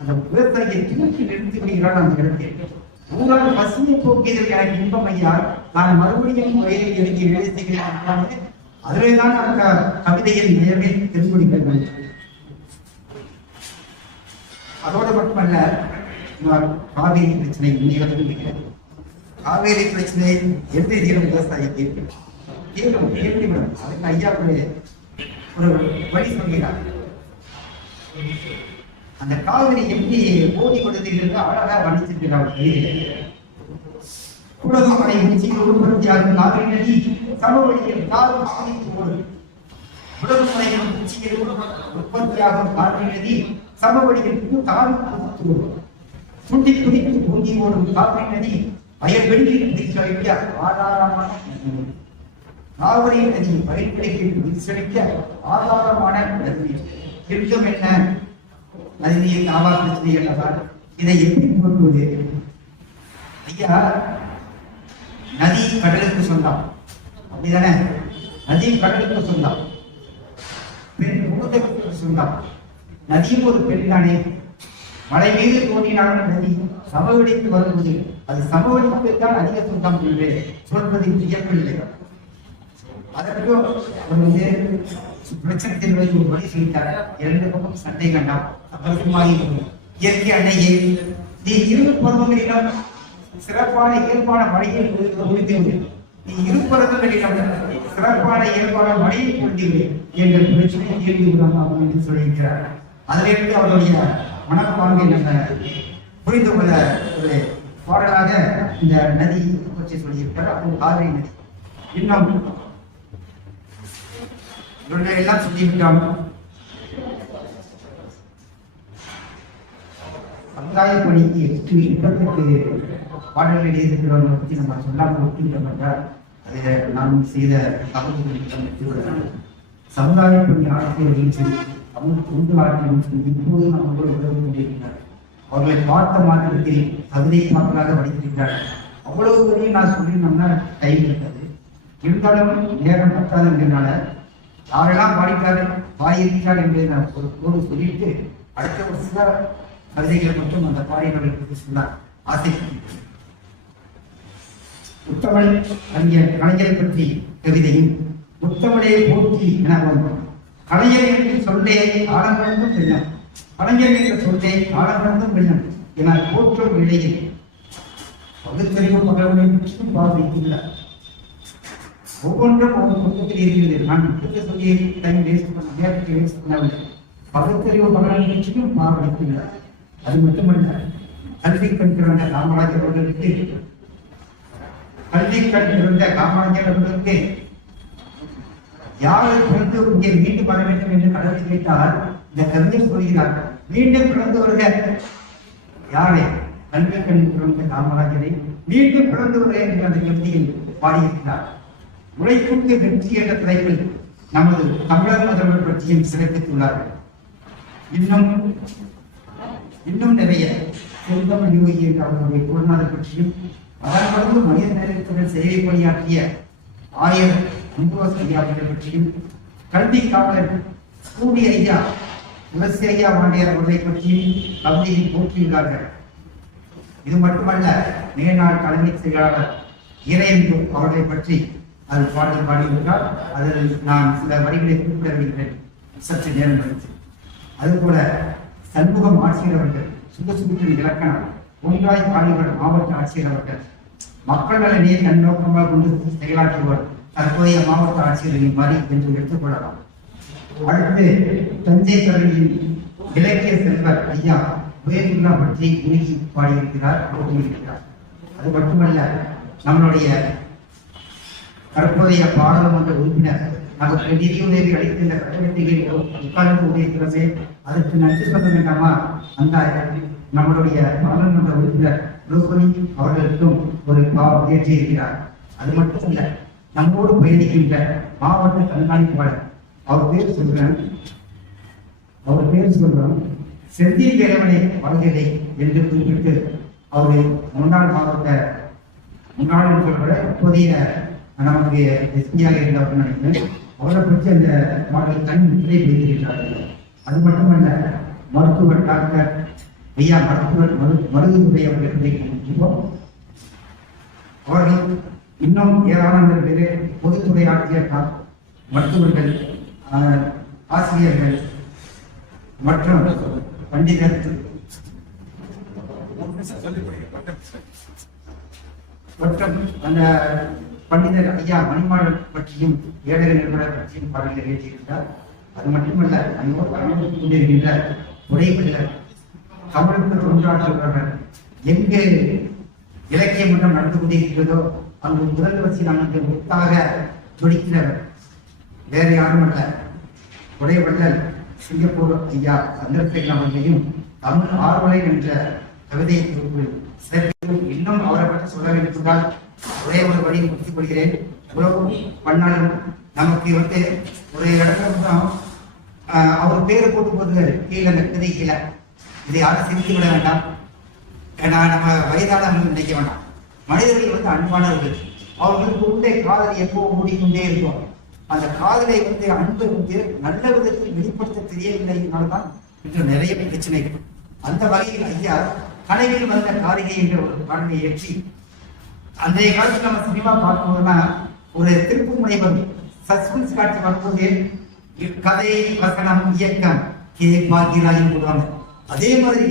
அந்த விவசாயியை தூக்கி நிறுத்தி விடுகிறார். அந்த இடத்தில் ஊரால் பசியை போக்கியது எனக்கு இன்பம் ஐயா, நான் மறுபடியும் வயலில் இறங்கி வேலை செய்கிறேன். அதுவேதான் அந்த கவிதையின் நிலைமை தெரிந்துகொள்கிறது. அதோடு மட்டுமல்ல, காவேரி பிரச்சனை இன்னைக்கு காவேரி பிரச்சனை எப்படி தீரும்? விவசாயிக்கு தீரும் எப்படி? அதுக்கு ஐயா ஒரு வழி சொல்கிறார். அந்த காவிரி எப்படி ஓடி கொடுத்தீர்கள் அழகா வர்ணிச்சிருக்கிறார். உலகமனை உச்சியில் உற்பத்தியாகும் காவிரி நதி சமவெளியில் தாரும் பாதித்து ஓடும். உலகமனையின் உச்சியில் உற்பத்தியாகும் காவிரி நதி சமவெளியில் தாரும் பாதித்து ஓடும். சுண்டி குதித்து பொங்கி ஓடும் காவிரி நதி வயல்வெளியில் விரிசளிக்க ஆதாரமான காவிரி நதி வயல்வெளியில் விரிசளிக்க ஆதாரமான நதி. இருக்கும் என்ன நதிநீர் காவா பிரச்சனை என்றால் இதை எப்படி போட்டுவது? ஐயா, நதி கடலுக்கு சொந்தம், அப்படிதானே? நதி கடலுக்கு சொந்தம், பெண் பூதத்துக்கு சொந்தம். நதியும் ஒரு பெண் தானே. மழை மீது தோன்றினாலும் நதி சமவெளிக்கு வருவது அது சமவெளிக்கு தான் அதிக சொந்தம் என்று சொல்வது இயற்பில்லை. அதற்கு ஒரு பிரச்சனத்தின் ஒரு வழி செய்தார். இரண்டு பக்கம் சண்டை கண்டாம். அபரிதமாகி இயற்கை அன்னையே, நீ இரு பருவங்களிடம் சிறப்பான இயல்பான மழையை முடித்துவிடு. நீ இரு பருவங்களிடம் சிறப்பான இயல்பான மழையை பொழுதுவிடு எங்கள் பிரச்சனை கேள்வி விடாமல் என்று சொல்லியிருக்கிறார். அதிலிருந்து அவருடைய மனப்பாங்கை நம்ம புரிந்து கொள்ள ஒரு பாடலாக இந்த நதி பற்றி சொல்லியிருக்கிறார். அப்போ காவிரி நதி. இன்னும் இவர்கள் எல்லாம் சொல்லிவிட்டோம். சமுதாய பணிக்கு 28 பாடல்கள் எழுதியிருக்கிறவர்களை பற்றி நம்ம சொல்லாமல் விட்டுவிட்டோம் என்றால் அதை நாம் செய்த தவறுகள். சமுதாய பணி ஆசிரியர்களும் சரி, தொண்டு ஆட்சியும் சரி, இப்போது நம்மளோடு உதவி கொண்டிருக்கிறார். அவர்களை பார்த்த மாத்திரத்தில் தகுதியை பார்ப்பதாக வடித்திருக்கிறார்கள். அவ்வளவு வரையும் நான் சொல்லியிருந்தோம்னா டைம் இருக்காது. இருந்தாலும் நேரம் பற்றாது என்றனால யாரெல்லாம் பாடிக்கிறார்கள் பாடியிருக்கிறார் என்பதை நான் ஒரு சொல்லிட்டு அடுத்த ஒரு சில கவிதைகளை மட்டும் அந்த பாடியவர்களுக்கு சொல்ல ஆசைப்படுகிறேன். முத்தமிழ் கலைஞரை பற்றி கவிதையும் முத்தமிழை போற்றி என வந்தோம். கலைஞர் என்று சொல்லே ஆழங்கடந்தும் வெள்ளம், கலைஞர் என்ற சொல்லே ஆழங்கடந்தும் வெள்ளம் என போற்றும் வேளையில் பகுத்தறிவு மகனை பற்றியும் பாதித்துள்ளார். ஒவ்வொன்றும் ஒவ்வொரு புத்தகத்தில் இருக்கிறது. நான் புத்தக சொல்லியை டைம் வேஸ்ட் பண்ண நேரத்தை வேஸ்ட் பண்ணவில்லை. பகுத்தறிவு மகனை பற்றியும் பாதித்துள்ளார். அது மட்டுமல்ல, கல்வி கண் திறந்த காமராஜர் அவர்களுக்கு யாரை பிறந்து இங்கே மீண்டும் வர வேண்டும் என்று கடவுளை கேட்டால் இந்த கவிஞர் சொல்கிறார், மீண்டும் பிறந்து வருக. யாரை? கல்வி கண் திறந்த காமராஜரை மீண்டும் பிறந்து வருக என்று அந்த கவிதையில் பாடியிருக்கிறார். உழைப்புக்கு வெற்றி என்ற தலைப்பில் நமது தமிழர் முதல்வர் பற்றியும் சிறப்பித்துள்ளார்கள். இன்னும் நிறைய செந்தமிழ் யோகி என்ற அவர்களுடைய குருநாதர் பற்றியும் அதன் தொடர்ந்து மனித நேரத்துடன் சேவை பணியாற்றிய ஆயர் அன்புவாஸ் ஐயா அவர்கள் பற்றியும் கல்வி காவலர் ஸ்கூடி ஐயா துளசி ஐயா வாண்டியார் அவர்களை பற்றியும் கவிதையில் போற்றியுள்ளார்கள். இது மட்டுமல்ல, மேல்நாள் தலைமை செயலாளர் இறையன்பு அவர்களை பற்றி அது பாடல் பாடியிருக்கிறார். அதில் நான் சில வரிகளை குறிப்பிட வருகிறேன் சற்று நேரம் கழித்து. அதுபோல சண்முகம் ஆட்சியர் அவர்கள் சுகசுகத்தின் இலக்கணம் ஒன்றாய் பாடியவர் மாவட்ட ஆட்சியர் அவர்கள் மக்கள் நலனே கண்ணோக்கமாக கொண்டு செயலாற்றுவர் தற்போதைய மாவட்ட ஆட்சியர்களின் மாறி என்று எடுத்துக்கொள்ளலாம். அடுத்து தஞ்சை கல்வியின் இலக்கிய செல்வர் ஐயா உயர்ந்துள்ளா பற்றி உருகி பாடியிருக்கிறார், போட்டியிருக்கிறார். அது மட்டுமல்ல, நம்மளுடைய தற்போதைய பாராளுமன்ற உறுப்பினர் நமக்கு நிதியுதவி அளித்த இந்த கட்டமைப்புகளில் உட்கார்ந்து உதவிக்கிறதே அதற்கு நன்றி சொல்ல வேண்டாமா? அந்த நம்மளுடைய பாராளுமன்ற உறுப்பினர் ரோஹினி அவர்களுக்கும் ஒரு ஏற்றி இருக்கிறார். அது மட்டுமல்ல, நம்மோடு பயணிக்கின்ற மாவட்ட கண்காணிப்பாளர் அவர் பேர் சொல்றோம் செந்தில் வேலவனை வாழ்கிறதை என்று குறிப்பிட்டு அவரை முன்னாள் சொல்ற இப்போதைய நம்முடைய எஸ்பியாக இருந்தவர் நினைக்கிறேன். அவரை பற்றி அந்த மாடல் கண் முத்திரை வைத்திருக்கிறார்கள். அது மட்டுமல்ல, மருத்துவர் டாக்டர் ஐயா மருத்துவர் மருதுரை அவர்களை முக்கியம். அவர்கள் இன்னும் ஏராளமான பேர் பொதுத்துறை ஆட்சியர் மருத்துவர்கள், ஆசிரியர்கள் மற்றும் பண்டிதர் மற்றும் அந்த பண்டிதர் ஐயா மணிமாடல் பற்றியும் ஏழரை நிறுவனர் பற்றியும் பாடல்கள் எழுதியிருக்கிறார். அது மட்டுமல்ல, கொண்டிருக்கின்ற உரைகளில் தமிழுக்கு தொண்டாற்றுபவர்கள் எங்கு இலக்கிய மன்றம் நடந்து கொண்டே இருக்கிறதோ அங்கு முதல் வச்சு நமக்கு முத்தாக துடிக்கிறவர் வேறு யாரும் அல்ல, உடையவள்ளல் சிங்கப்பூர் ஐயா சந்திரசேகர் அவர்களையும் தமிழ் ஆர்வலை என்ற கவிதையை சேர்த்து இன்னும் அவரை பற்றி சொல்ல வேண்டும் என்றால் ஒரே ஒரு வழியை முடித்துக் கொள்கிறேன். உறவு பண்ணாலும் நமக்கு ஒரு இடத்துல அவர் பேரை போட்டு போட்டுக்காரு கீழே, அந்த கவிதை கீழே. இதை யாரும் சிரித்து விட வேண்டாம், ஏன்னா நம்ம வயதானவர்கள் நினைக்க வேண்டாம். மனிதர்கள் அன்பானவர்கள், அவர்களுக்கு உள்ளே காதல் எப்போ மூடிக்கொண்டே இருக்கும். அந்த காதலை அன்பை நல்ல விதத்தில் வெளிப்படுத்த தெரியவில்லைனால்தான் இன்று நிறைய பிரச்சனைகள். அந்த வகையில் ஐயா கனவில் வந்த காரிகை என்ற ஒரு பாடலை ஏற்றி அன்றைய காலத்தில் நம்ம சினிமா பார்க்கும்போதுனா ஒரு திருப்பு முனை வரும், சஸ்பென்ஸ் காட்சி வரும்போது கதை வசனம் இயக்கம் பாக்யராஜன் போடுவாங்க. அதே மாதிரி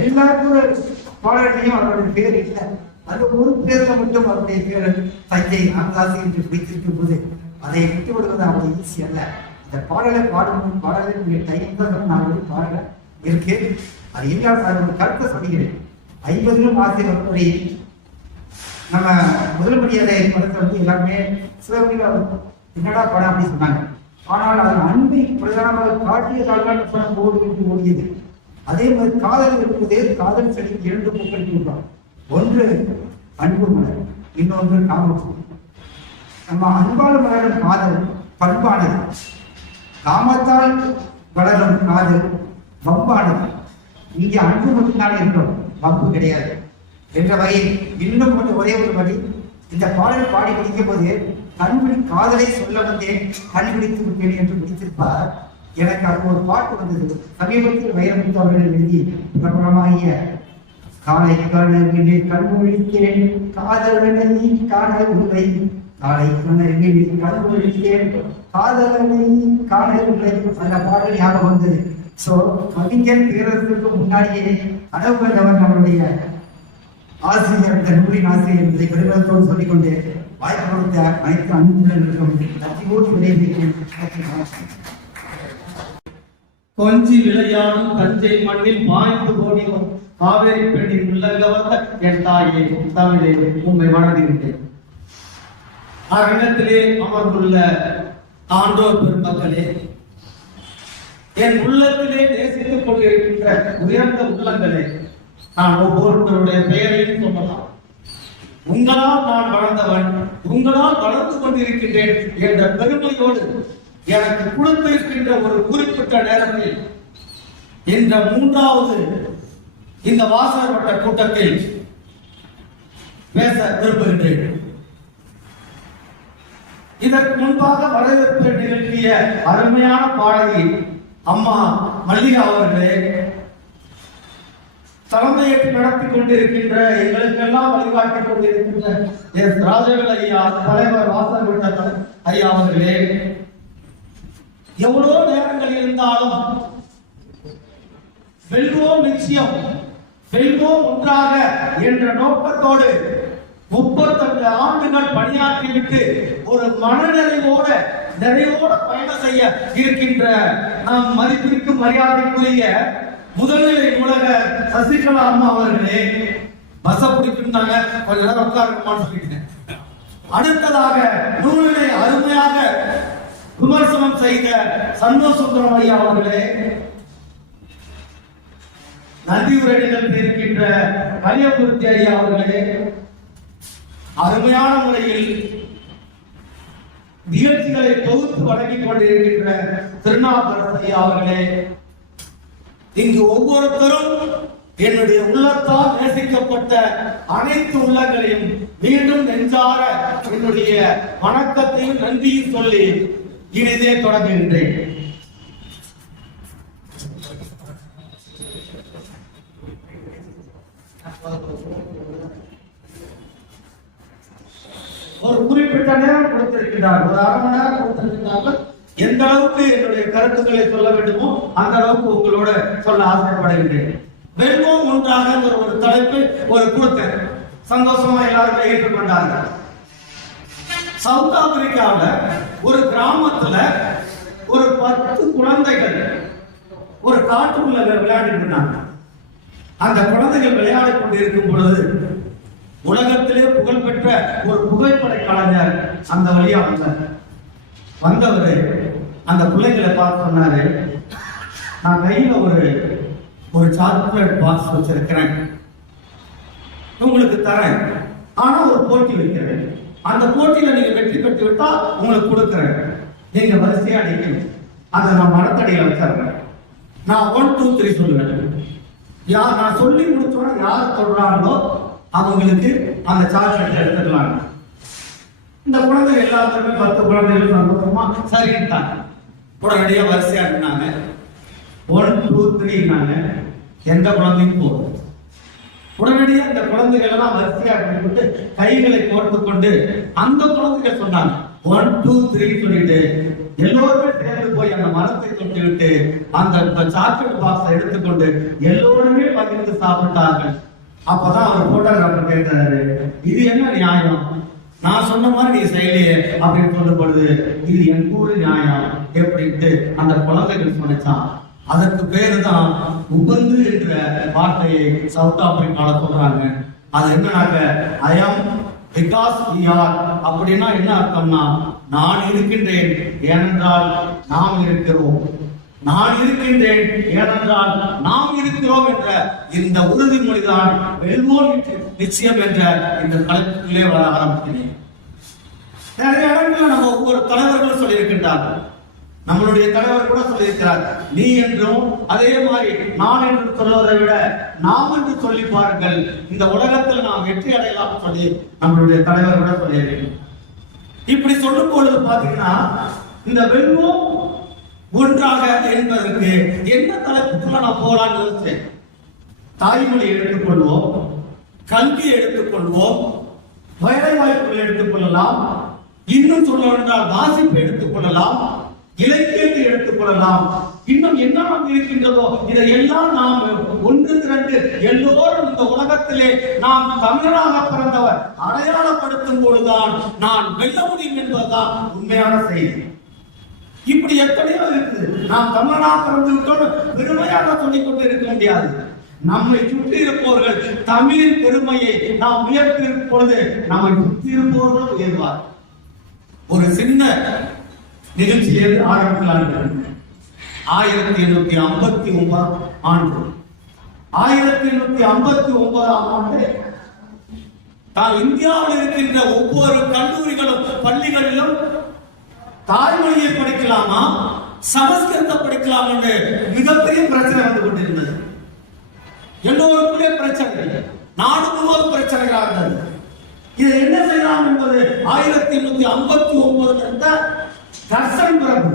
எல்லாருக்கும் பாடல்களையும் அவருடைய பேர் இல்லை, அந்த ஒரு பேர்ல மட்டும் அவருடைய பேர் தஞ்சை ராமதாஸ் என்று பிடித்திருக்கும் போது அதை விட்டு விடுவது அவ்வளவு ஈஸி அல்ல. அந்த பாடலை பாடும் பாடலை டைம் தான் நான் ஒரு பாடல இருக்கு. அது எல்லாரும் ஒரு கருத்தை சொல்லுகிறேன். 50 ஆசிரியர் வரை நம்ம முதல் மரியாதை படத்தை எல்லாருமே சிவகங்கை என்னடா படம் அப்படின்னு சொன்னாங்க. ஆனால் அதன் அன்பை பிரதானமாக காட்டியதால் படம் ஓடியது. அதே மாதிரி காதல் இருப்பதே காதல் செடி 2 பூக்கள் கொடுப்பாங்க. ஒன்று அன்பு மலர், இன்னொன்று காமம். நம்ம அன்பால் மலரும் காதல் பண்பானது, காமத்தால் வளரும் காதல் வம்பானது. இங்க அன்பு மட்டும்தான் இருக்கும், வம்பு கிடையாது என்ற வகையில் இன்னும் ஒரே ஒரு வழி. இந்த பாடல் பாடி முடிக்கும் போது கண்பிடி காதலை சொல்ல வந்தேன் கண்பிடித்து விட்டேன் என்று முடித்திருப்பார். எனக்கு அப்போ ஒரு பாட்டு வந்தது. சமீபத்தில் வைரமுத்து அவர்கள் எழுதி பிரபலமாகிய காலை கணக்கில் கண்மொழித்தேன் காதலனை காண உரை, காலை கணக்கில் கண்மொழித்தேன் காதலனை காண உரை. அந்த பாடல் ஞாபகம் வந்தது. சோ கவிஞர் பேரரசுக்கு முன்னாடியே கனவு கண்டவர் நம்மளுடைய ஆசிரியர், இந்த நூலின் ஆசிரியர் என்பதை பெருமிதத்தோடு சொல்லிக்கொண்டு வாய்ப்பு கொடுத்த அனைத்து அன்புடன் நன்றியோடு விடைபெறுகிறேன். கொஞ்சி விளையாடும் தஞ்சை மண்ணில் பாய்ந்து ஓடியும் காவேரி பெண்ணின் உள்ளங்கவர்ந்த என் தாயே தமிழே உண்மை வணங்குகின்றேன். அரங்கத்திலே அமர்ந்துள்ள ஆண்டோர் பெருமக்களே, என் உள்ளத்திலே நேசித்துக் கொண்டிருக்கின்ற உயர்ந்த உள்ளங்களே, நான் ஒவ்வொருவருடைய பெயரையும் சொல்லலாம். உங்களால் நான் வளர்ந்தவன், உங்களால் வளர்ந்து கொண்டிருக்கின்றேன் என்ற பெருமையோடு எனக்கு கொடுத்திருக்கின்ற ஒரு குறிப்பிட்ட நேரத்தில் இந்த 3வது இந்த வாசகர் வட்ட கூட்டத்தில் பேச விரும்புகின்றேன். இதற்கு முன்பாக வரவேற்பு நிகழ்த்திய அருமையான பாடகி அம்மா மல்லிகா அவர்களே, தலைமையேற்று நடத்தி கொண்டிருக்கின்ற எங்களுக்கெல்லாம் வழிகாட்டிக் கொண்டிருக்கின்ற எஸ் ராஜவேல் ஐயா, தலைவர் வாசகர் ஐயா அவர்களே, எவ்வளவு நேரங்கள் இருந்தாலும் வெல்வோம் நிச்சயம், வெல்வோம் ஒன்றாக என்ற நோக்கத்தோடு 35 ஆண்டுகள் பணியாற்றிவிட்டு ஒரு மனநிறைவோட நிறைவோட பயணம் செய்ய இருக்கின்ற நாம் மதிப்பிற்கு மரியாதைக்குரிய முதல்நிலை நூலகர் சசிகலா அம்மா அவர்களே, பஸ் பிடிச்சிருந்தாங்க, கொஞ்ச நேரம் உட்காருமான்னு சொல்லிட்டேன். அடுத்ததாக நூலினை அருமையாக விமர்சனம் செய்த சந்தோஷம் ஐயா அவர்களே, நன்றியுரை நிகழ்த்தியிருக்கின்ற கலியபுரத்தி ஐயா அவர்களே, அருமையான முறையில் நிகழ்ச்சிகளை தொகுத்து வழங்கிக் கொண்டிருக்கின்ற திருநாவுக்கரசு ஐயா அவர்களே, இங்கு ஒவ்வொருத்தரும் என்னுடைய உள்ளத்தால் நேசிக்கப்பட்ட அனைத்து உள்ளங்களையும் மீண்டும் நெஞ்சார என்னுடைய வணக்கத்தையும் நன்றியும் சொல்லி இனிதே தொடங்குகின்றேன். ஒரு குறிப்பிட்ட நேரம் கொடுத்திருக்கிறார், ஒரு 1/2 மணி நேரம் கொடுத்திருக்கிறார்கள். எந்த அளவுக்கு என்னுடைய கருத்துக்களை சொல்ல வேண்டுமோ அந்த அளவுக்கு உங்களோட சொல்ல ஆசைப்படுகின்றேன். வெல்வோம் ஒன்றாக ஒரு தலைப்பு ஒரு கொடுத்தேன், சந்தோஷமா எல்லாருமே ஏற்றுக்கொண்டார்கள். சவுத் ஆப்பிரிக்காவில் ஒரு கிராமத்துல ஒரு 10 குழந்தைகள் ஒரு காட்டுக்குள்ள விளையாடிட்டு இருந்தாங்க. அந்த குழந்தைகள் விளையாடி கொண்டு இருக்கும் பொழுது உலகத்திலே புகழ்பெற்ற ஒரு புகைப்பட கலைஞர் அந்த வழியா வந்தவர் அந்த பிள்ளைகளை பார்த்து சொன்னாரு, நான் கையில ஒரு சாக்லேட் பாக்ஸ் வச்சிருக்கிறேன், உங்களுக்கு தரேன். ஆனா ஒரு போட்டி வைக்கிறேன், அந்த போட்டியில நீங்க வெற்றி பெற்று விட்டா உங்களுக்கு கொடுக்கிறேன். நீங்க வரிசையா நிக்கணும், அதை நான் மரத்தடியில வச்சிருக்கேன். நான் 1 2 3 சொல்லுவேன். நான் சொல்லி முடிச்சோட யார் சொல்றாங்களோ அவங்களுக்கு அந்த சாக்லேட் எடுத்துக்கலாம். இந்த குழந்தை எல்லாத்துக்குமே 10 குழந்தைகள் சந்தோஷமா சரிட்டாங்க. உடனடியா வரிசையா இருந்தாங்க. 1 2 3 எந்த குழந்தையும் போதும். உடனடியா இந்த குழந்தைகள் எல்லாம் வரிசையா பண்ணிவிட்டு கைகளை கோர்த்து கொண்டு அந்த குழந்தைகள் சொன்னாங்க 1 2 3 சொல்லிட்டு எல்லோருமே சேர்ந்து போய் அந்த மரத்தை தொட்டு விட்டு அந்த சாக்லேட் பாக்ஸை எடுத்துக்கொண்டு எல்லோருமே பகிர்ந்து சாப்பிட்டார்கள். அப்பதான் அவர் போட்டோகிராஃபர் கேட்டாரு, இது என்ன நியாயம்? நான் சொன்ன மாதிரி நீ செய்யலையே அப்படின்னு சொல்லும் பொழுது, இது என் ஊரு நியாயம் எப்படின்ட்டு அந்த குழந்தைகள் சொன்னான். அதற்கு பேரு தான் உபந்து என்ற வார்த்தையை சவுத் ஆப்பிரிக்கால சொல்றாங்க. அது என்னன்னாக்க ஐ ஆம் பிகாஸ் வி ஆர் அப்படின்னா என்ன அர்த்தம்னா, நான் இருக்கின்றேன் ஏனென்றால் நாம் இருக்கிறோம், நான் இருக்கின்றேன் ஏனென்றால் நாம் இருக்கிறோம் என்ற இந்த உறுதிமொழிதான் வெல்வோம் நிச்சயம் என்ற இந்த களத்திலே வர ஆரம்பிக்கிறேன். நிறைய இடங்களில் நம்ம ஒவ்வொரு தலைவர்களும் சொல்லியிருக்கின்றார்கள். நம்மளுடைய தலைவர் கூட சொல்லியிருக்கிறார், நீ என்றும் அதே மாதிரி நான் என்று சொல்வதை விட நாம் என்று சொல்லி பாருங்கள், இந்த உலகத்தில் நாம் வெற்றி அடையலாம் சொல்லி நம்மளுடைய தலைவர் கூட சொல்லியிருக்கிறேன். இப்படி சொல்லும் பொழுது பாத்தீங்கன்னா இந்த வெல்வோம் ஒன்றாக என்பதற்கு என்ன தலைப்புக்குள்ள நான் போலான்னு யோசிச்சேன். தாய்மொழி எடுத்துக்கொள்வோம், கல்வி எடுத்துக்கொள்வோம், வேலை வாய்ப்புகள் எடுத்துக்கொள்ளலாம், இன்னும் சொல்ல வேண்டால் வாசிப்பு எடுத்துக்கொள்ளலாம், இலக்கியத்தை எடுத்துக்கொள்ளலாம், இன்னும் என்ன இருக்கின்றதோ இதையெல்லாம் நாம் ஒன்று திரண்டு எல்லோரும் இந்த உலகத்திலே நாம் தமிழராக பிறந்தவர் அடையாளப்படுத்தும் பொழுதுதான் நான் வெல்ல முடியும் என்பதுதான் உண்மையான செய்தி. இப்படி எத்தனையோ இருக்குது. நாம் தமிழனாக பிறந்து விட்டோம் பெருமையாக சொல்லிக் கொண்டு இருக்க முடியாது. நம்மை சுற்றி இருப்பவர்கள் தமிழின் பெருமையை நாம் உயர்த்தி இருக்கும் பொழுது நம்மை சுற்றி இருப்பவர்கள் உயர்வார். ஒரு சின்ன நிகழ்ச்சியை ஆரம்பிக்கலாம். 1859 ஆண்டு 1859 ஆண்டு இந்தியாவில் இருக்கின்ற ஒவ்வொரு கல்லூரிகளும் பள்ளிகளிலும் தாய்மொழியை படிக்கலாமா சமஸ்கிருத படிக்கலாம் என்று மிகப்பெரிய பிரச்சனை வந்து கொண்டிருந்தது. எல்லோருக்குள்ளே பிரச்சனை, நாடு முழுவதும் பிரச்சனைகளாக இருந்தது. இதை என்ன செய்யலாம் என்பது 1859 இருந்த கர்சன் பிரபு,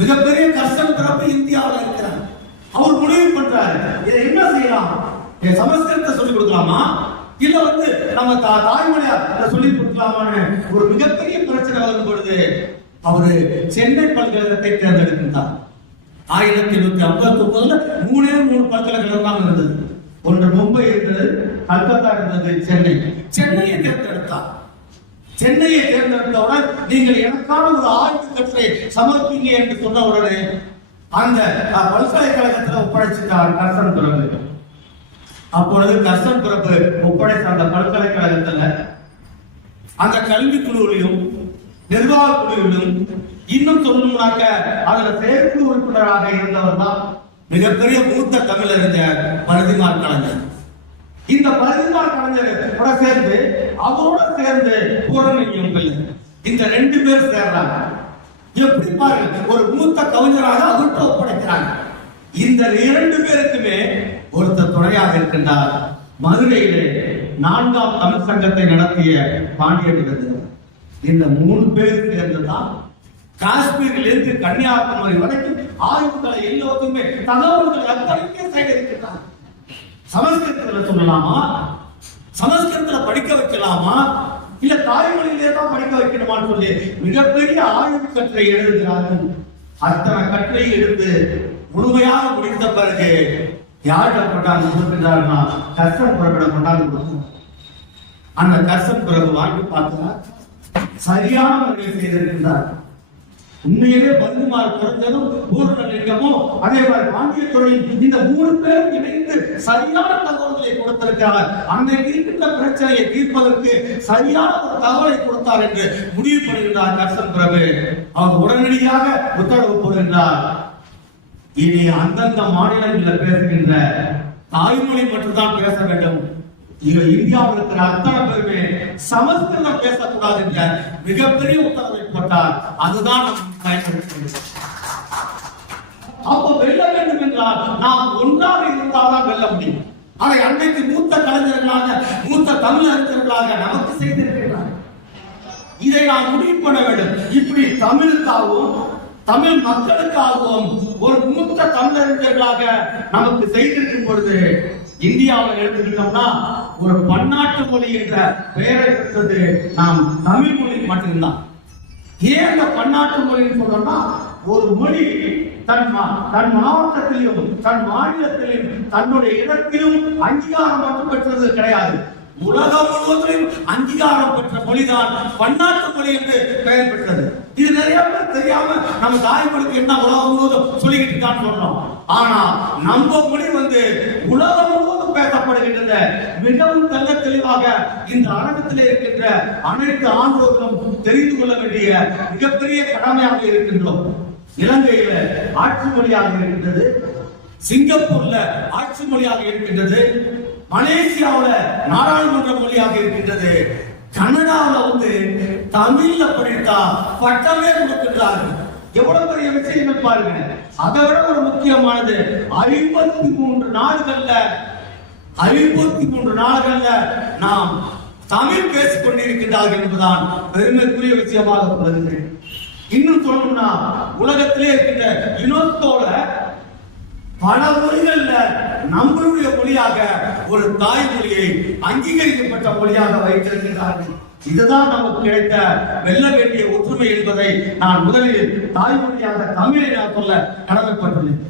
மிகப்பெரிய கர்சன் பிரபு இந்தியாவில் இருக்கிறார். அவர் முடிவு பண்றாரு, இதை என்ன செய்யலாம், சமஸ்கிருதத்தை சொல்லிக் கொடுக்கலாமா இல்ல நம்ம தாய்மொழியா சொல்லிக் கொடுக்கலாமான்னு ஒரு மிகப்பெரிய பிரச்சனை வரும் பொழுது அவரு சென்னை பல்கலைக்கழகத்தை தேர்ந்தெடுக்கின்றார். 1859 3 பல்கலைக்கழகம் தான் இருந்தது. ஒன்று மும்பை இருந்தது, கல்கத்தா இருந்தது, சென்னையை தேர்ந்தெடுத்தார். சென்னையை தேர்ந்தெடுத்தவுடன் நீங்கள் எனக்கான ஒரு ஆய்வு கட்டுரை சமர்ப்பிங்க என்று சொன்ன உடனே அந்த பல்கலைக்கழகத்தில் ஒப்படைச்சிட்டார் கர்சன் பிரபு. அப்பொழுது கர்சன் பிரபு ஒப்படைத்த அந்த பல்கலைக்கழகத்தில் அந்த கல்வி குழுவிலும் நிர்வாக குழுவிலும் இன்னும் சொல்லணும்னாக்க அதுல செயற்குழு உறுப்பினராக இருந்தவர் தான் மிகப்பெரிய மூத்த தமிழறிஞர் பரதிமார் கலைஞர். இந்த பரதிமார் கலைஞர் கூட சேர்ந்து அவரோட சேர்ந்து பூரணலிங்கம் பிள்ளை, இந்த 2 பேர் சேர்றாங்க. எப்படி பாருங்க, ஒரு மூத்த கவிஞராக அவர்கிட்ட ஒப்படைக்கிறாங்க. இந்த 2 பேருக்குமே ஒருத்தர் துணையாக இருக்கின்றார். மதுரையிலே 4ஆம் தமிழ் சங்கத்தை நடத்திய பாண்டியன். இந்த 3 பேர் சேர்ந்துதான் காஷ்மீரிலிருந்து கன்னியாகுமரி வரைக்கும் ஆய்வுகளை எல்லோருமே தகவல்கள் அத்தனையுமே சேகரிக்கிறார். சமஸ்கிருதத்தில் சொல்லலாமா, சமஸ்கிருதத்தில் படிக்க வைக்கலாமா இல்ல தாய்மொழியிலே தான் படிக்க வைக்கணுமான்னு சொல்லி மிகப்பெரிய ஆய்வு கட்டுரை எழுதுகிறார்கள். அத்தனை கட்டுரை எடுத்து முழுமையாக முடிந்த பிறகு யார்கிட்ட கொண்டாந்து கொடுக்கிறார்னா கர்சன் பிரபுடம் கொண்டாந்து கொடுக்கணும். அந்த கர்சன் பிரபு வாங்கி பார்த்தார், சரியான முறையில் செய்திருக்கின்றார். உண்மையிலே பந்துமார் பிறந்ததும் பூர்ணலிங்கமும் அதே மாதிரி பாண்டியத்துறை இந்த 3 பேரும் இணைந்து சரியான தகவல்களை கொடுத்திருக்கிறார். அன்றைக்கு இருக்கின்ற பிரச்சனையை தீர்ப்பதற்கு சரியான ஒரு தகவலை கொடுத்தார் என்று முடிவு பண்ணுகின்றார் கர்சன் பிரபு. அவர் உடனடியாக உத்தரவு போடுகின்றார், இனி அந்தந்த மாநிலங்களில் பேசுகின்ற தாய்மொழி மட்டும்தான் பேச வேண்டும். இந்தியாவில் இருக்கிற அத்தனை பேருமே சமஸ்கிருதம் பேசக்கூடாது என்ற மிகப்பெரிய உத்தரவை போட்டார். அதுதான் நம்ம பயன்படுத்த. அப்ப வெல்ல வேண்டும் என்றால் நாம் ஒன்றாக இருந்தால்தான் வெல்ல முடியும். அதை அன்றைக்கு மூத்த கலைஞர்களாக மூத்த தமிழறிஞர்களாக நமக்கு செய்திருக்கிறார். இதை நாம் முடிவு பண்ண வேண்டும். இப்படி தமிழுக்காகவும் தமிழ் மக்களுக்காகவும் ஒரு மூத்த தமிழறிஞர்களாக நமக்கு செய்திருக்கும் பொழுது இந்தியாவில் எடுத்துக்கிட்டோம்னா ஒரு பன்னாட்டு மொழி என்ற பெயரை பெற்றது நாம் தமிழ் மொழி மட்டும்தான். ஏன் அந்த பன்னாட்டு மொழின்னு சொல்றோம்னா, ஒரு மொழி தன் மாவட்டத்திலும் தன் மாநிலத்திலும் தன்னுடைய இடத்திலும் அங்கீகாரம் மட்டும் பெற்றது கிடையாது. உலகம் முழுவதும் அங்கீகாரம் பெற்ற மொழிதான் பன்னாட்டு மொழி என்று பெயர் பெற்றது. இது நிறைய பேர் தெரியாம நம்ம தாய்மொழிக்கு என்ன உலகம் முழுவதும் சொல்லிக்கிட்டு இருக்கான்னு சொல்றோம். ஆனா நம்ம மொழி உலகம் முழுவதும் பேசப்படுகின்றது. மிகவும் தெல்ல தெளிவாக இந்த அரங்கத்திலே இருக்கின்ற அனைத்து ஆண்டோர்களும் தெரிந்து கொள்ள வேண்டிய மிகப்பெரிய கடமையாக இருக்கின்றோம். இலங்கையில ஆட்சி மொழியாக இருக்கின்றது, சிங்கப்பூர்ல ஆட்சி மொழியாக இருக்கின்றது, மலேசியாவுல நாடாளுமன்ற மொழியாக இருக்கின்றது, கனடாவில் தமிழ்ல படித்தா பட்டமே கொடுக்கின்றார்கள். எவ்வளவு பெரிய விஷயங்கள் பாருங்க. அதை விட ஒரு முக்கியமானது 53 நாடுகள்ல நாம் தமிழ் பேசிக் கொண்டிருக்கின்றார்கள் என்பதுதான் பெருமைக்குரிய விஷயமாக கருதுகிறேன். இன்னும் சொல்லணும்னா உலகத்திலே இருக்கின்ற யுனெஸ்கோல பல மொழிகள்ல நம்மளுடைய மொழியாக ஒரு தாய்மொழியை அங்கீகரிக்கப்பட்ட மொழியாக வைத்திருக்கிறார்கள். இதுதான் நமக்கு கிடைத்த வெல்ல வேண்டிய ஒற்றுமை என்பதை நான் முதலில் தாய்மொழியாக தமிழை நான் சொல்ல கடமைப்பட்டுள்ளேன்.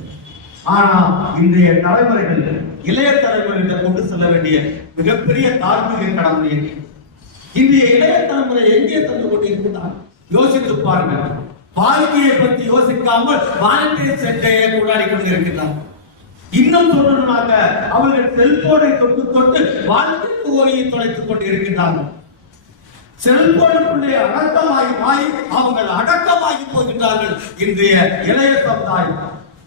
ஆனா இன்றைய தலைமுறைகள் இளைய தலைமுறைகளை கொண்டு செல்ல வேண்டிய மிகப்பெரிய தார்மீக கடமை. இன்றைய இளைய தலைமுறை எங்கே சென்று கொண்டிருக்கிறார் யோசித்து பாருங்கள். வாழ்க்கையை பற்றி யோசிக்காமல் வாழ்க்கை சட்டையை கொண்டாடி கொண்டிருக்கிறார். இன்னும் சொல்லணும்னாக்க அவர்கள் செல்போனை தொட்டு வாழ்க்கைக்கு ஓரியை தொலைத்துக் கொண்டிருக்கிறார்கள். செல்போனுக்குள்ளே அடக்கமாகி அவங்கள் அடக்கமாகி போகின்றார்கள். இன்றைய இளைய சமுதாயம்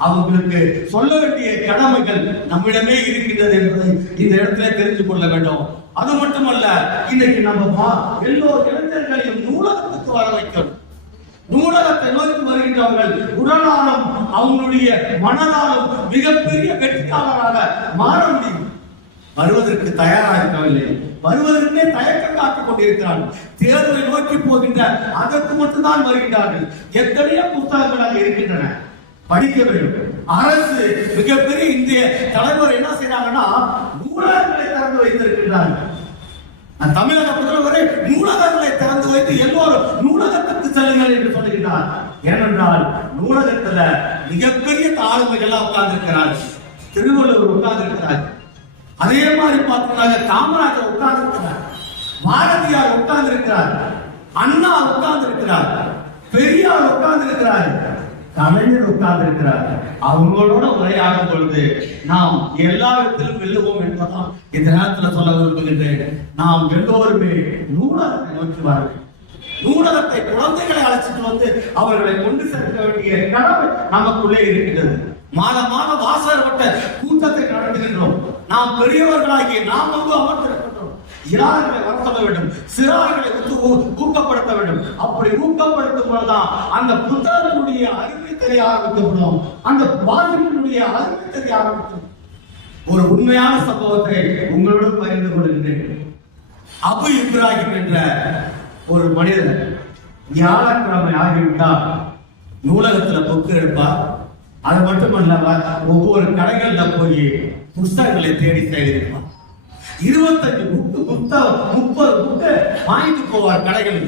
அவங்களுக்கு சொல்ல வேண்டிய கடமைகள் நம்மிடமே இருக்கின்றது என்பதை இந்த இடத்துல தெரிந்து கொள்ள வேண்டும். அது மட்டுமல்ல, இன்னைக்கு நம்ம எல்லோரும் இளைஞர்களையும் நூலகத்துக்கு வர வைக்கணும். நூலகத்தை நோக்கி வருகின்றவர்கள் உடலாலும் அவங்களுடைய மனதாலும் மிகப்பெரிய வெற்றியாளராக மாற முடியும். வருவதற்கு தயாராக இருக்கவில்லை, வருவதற்கே தயக்கம் காட்டிக் கொண்டிருக்கிறார்கள். தேர்வை நோக்கி போகின்ற அதற்கு மட்டும்தான் வருகின்றார்கள். எத்தனையோ புத்தகங்களாக இருக்கின்றன, படிக்க வேண்டும். அரசு மிகப்பெரிய இந்திய தலைவர் என்ன செய்யறாங்கன்னா நூலகங்களை திறந்து வைத்திருக்கிறார்கள். தமிழக முதல்வரை நூலகங்களை திறந்து வைத்து எல்லோரும் நூலகத்துக்கு செல்லுங்கள் என்று சொல்லுகிறார். ஏனென்றால் நூலகத்துல மிகப்பெரிய ஆளுமைகள் உட்கார்ந்து இருக்கிறார்கள். திருவள்ளுவர் உட்கார்ந்து இருக்கிறார், அதே மாதிரி பார்த்தீங்கன்னா காமராஜர் உட்கார்ந்து இருக்கிறார், பாரதியார் உட்கார்ந்து இருக்கிறார், அண்ணா உட்கார்ந்து இருக்கிறார், பெரியார் உட்கார்ந்து இருக்கிறார், கலைஞர் உட்கார்ந்து இருக்கிறார். அவங்களோட உரையாடும் பொழுது நாம் எல்லா இடத்திலும் வெல்லுவோம் என்பதால் இந்த நேரத்தில் சொல்ல விரும்புகின்றேன். நாம் எல்லோருமே நூலகத்தை நோக்கி வரவேண்டும். நூலகத்தை குழந்தைகளை அழைச்சிட்டு அவர்களை கொண்டு சேர்க்க வேண்டிய கடமை நமக்குள்ளே இருக்கிறது. மாத வாசகர் வட்ட கூட்டத்தை நடத்துகின்றோம். நாம் பெரியவர்களாகிய நாம் அமர்ந்திருக்கின்றோம். இரார்களை வளர்த்த வேண்டும், சிறார்களை ஊக்கப்படுத்த வேண்டும். அப்படி ஊக்கப்படுத்தும் பொழுதுதான் அந்த புத்தகத்துடைய அறிவை தெரிய ஆரம்பிக்கப்படும், அந்த வாசிப்பினுடைய அறிவை தெரிய ஆரம்பிக்கும். ஒரு உண்மையான சம்பவத்தை உங்களுடன் பகிர்ந்து கொள்கின்றேன். அபு இப்ராஹிம் என்ற ஒரு மனிதர் வியாழக்கிழமை ஆகிவிட்டால் நூலகத்துல புக்கு எடுப்பார். அது மட்டுமல்ல, ஒவ்வொரு கடைகள்ல போய் புத்தகங்களை தேடி சேகரிப்பார். 25 புக்கு 30 புக்கு வாங்கிட்டு போவார் கடைகள்.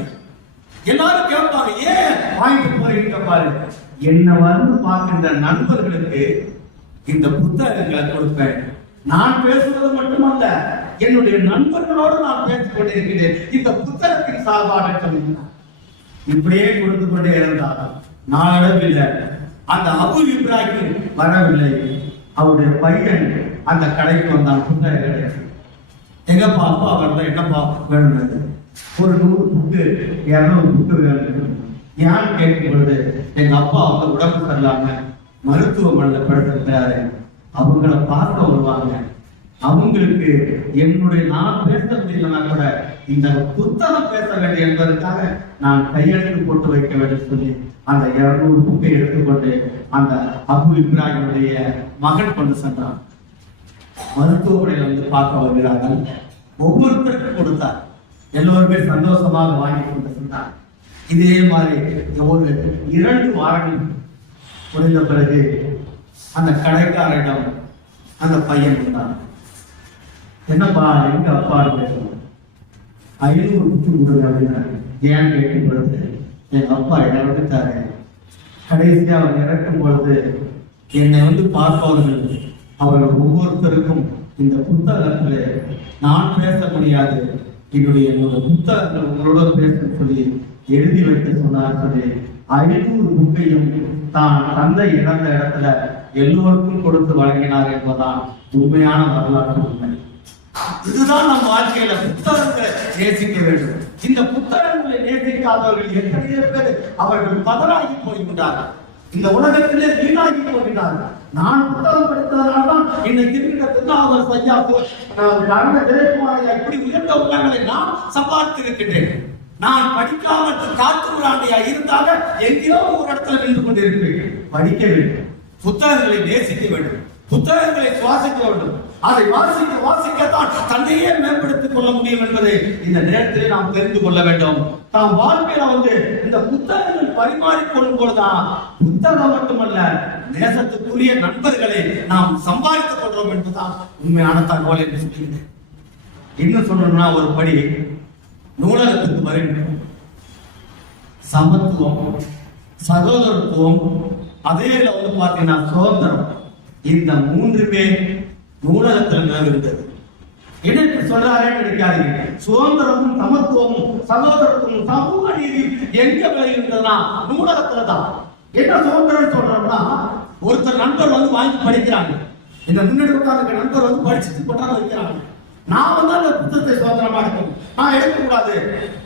எல்லாரும் கேட்பாங்க, ஏன் வாங்கிட்டு போறீங்க பாரு. என்ன பார்க்கின்ற நண்பர்களுக்கு இந்த புத்தகங்களை கொடுப்பேன். நான் பேசுவது மட்டுமல்ல, என்னுடைய நண்பர்களோடு நான் பேசிக் கொண்டிருக்கிறேன். இந்த புத்தகத்தின் சார்பாக இப்படியே கொடுத்து கொண்டே இருந்தார். நாளடைவில் அந்த அபு இப்ராஹிம் வரவில்லை. அவருடைய பையன் அந்த கடைக்கு வந்தான், புத்தக கடைக்கு. எங்கப்பா அப்பா வரல, என்னப்பா வேணும்? ஒரு 100 புக்கு 200 புக்கு வேணும். ஏன்னு கேட்கும் பொழுது, எங்க அப்பா அவங்க உடம்பு சரியில்லாம மருத்துவமனையில் படுத்திருக்கிறாரு, அவங்கள பார்க்க வருவாங்க, அவங்களுக்கு என்னுடைய நான் பேச முடியலன்னா கூட இந்த புத்தகம் பேச வேண்டும் என்பதற்காக நான் கையெழுத்து போட்டு வைக்க வேண்டும் சொல்லி அந்த 200 புக்கை எடுத்துக்கொண்டு அந்த அபு இப்ராஹிமுடைய மகன் கொண்டு சென்றான். மருத்துவமனையில் வந்து பார்க்க வருகிறார்கள். ஒவ்வொருத்தருக்கும் கொடுத்தார். எல்லோருமே சந்தோஷமாக வாங்கி கொண்டு சென்றார். இதே மாதிரி ஒரு 2 வாரங்கள் முடிந்த பிறகு அந்த கடைக்காரரிடம் அந்த பையன் வந்தான். என்னப்பா எங்க அப்பா பேசணும், 500 புக்கு கொடுங்க அப்படின்னாரு. ஏன் கேட்கும் பொழுது, என் அப்பா இறந்துட்டாரு, கடைசியா அவர் இறக்கும் பொழுது என்னை வந்து பார்ப்பவர்கள் அவர்கள் ஒவ்வொருத்தருக்கும் இந்த புத்தகத்துல நான் பேச முடியாது, என்னுடைய புத்தகங்கள் உங்களோட பேச சொல்லி எழுதி வைக்க சொன்னார் சொல்லி 500 புக்கையும் தான் தந்தை இறந்த இடத்துல எல்லோருக்கும் கொடுத்து வழங்கினார் என்பதுதான் உண்மையான வரலாற்று உண்மை. இதுதான் நம் வாழ்க்கையில புத்தகங்களை நேசிக்க வேண்டும். இந்த புத்தகங்களை நேசிக்காதவர்கள் எத்தனையோ பேர் அவர்கள் பதறாகி போய்விட்டார்கள், இந்த உலகத்திலே வீணாகி போகிறார்கள். நான் புத்தகம் படித்ததனால்தான் இன்னைக்கு இருக்கிற திருநாவல் சையாப்பு இப்படி உயர்ந்த உள்ளங்களை நான் சம்பாதித்திருக்கின்றேன். நான் படிக்காமல் காத்துறாண்டையா இருந்தாக எங்கேயோ ஒரு இடத்துல நின்று கொண்டிருப்பேன். படிக்க வேண்டும், புத்தகங்களை நேசிக்க வேண்டும், புத்தகங்களை சுவாசிக்க வேண்டும். அதை வாசிக்க வாசிக்கத்தான் தன்னையே மேம்படுத்திக் கொள்ள முடியும் என்பதை இந்த நேரத்திலே நாம் தெரிந்து கொள்ள வேண்டும். நாம் வாழ்க்கையில இந்த புத்தகங்கள் பரிமாறிக்கொள்ளும் போதுதான் புத்தகம் மட்டுமல்ல, நேசத்துக்குரிய நண்பர்களை நாம் சம்பாதித்துக் கொள்றோம் என்பதுதான் உண்மையான தகவல் என்று சொல்லுகிறேன். இன்னும் சொல்லணும்னா ஒரு படி நூலகத்துக்கு வருகிறோம். சமத்துவம், சகோதரத்துவம், அதே பாத்தீங்கன்னா சுதந்திரம், இந்த 3மே நூலகத்தில் இருந்தது. எனக்கு சொல்றாரே கிடைக்காதீங்க. சுதந்திரமும் சமத்துவமும் சகோதரத்துவமும் சமூக நீதி எங்க விளைகின்றதுனா நூலகத்துல தான். என்ன சுதந்திரம் சொல்றோம்னா, ஒருத்தர் நண்பர் வாங்கி படிக்கிறாங்க, இந்த முன்னாடி உட்கார்ந்து நண்பர் படிச்சுட்டு கொண்டாந்து வைக்கிறாங்க. நான் அந்த புத்தகத்தை சுதந்திரமா இருக்கும், நான் எடுக்கக்கூடாது,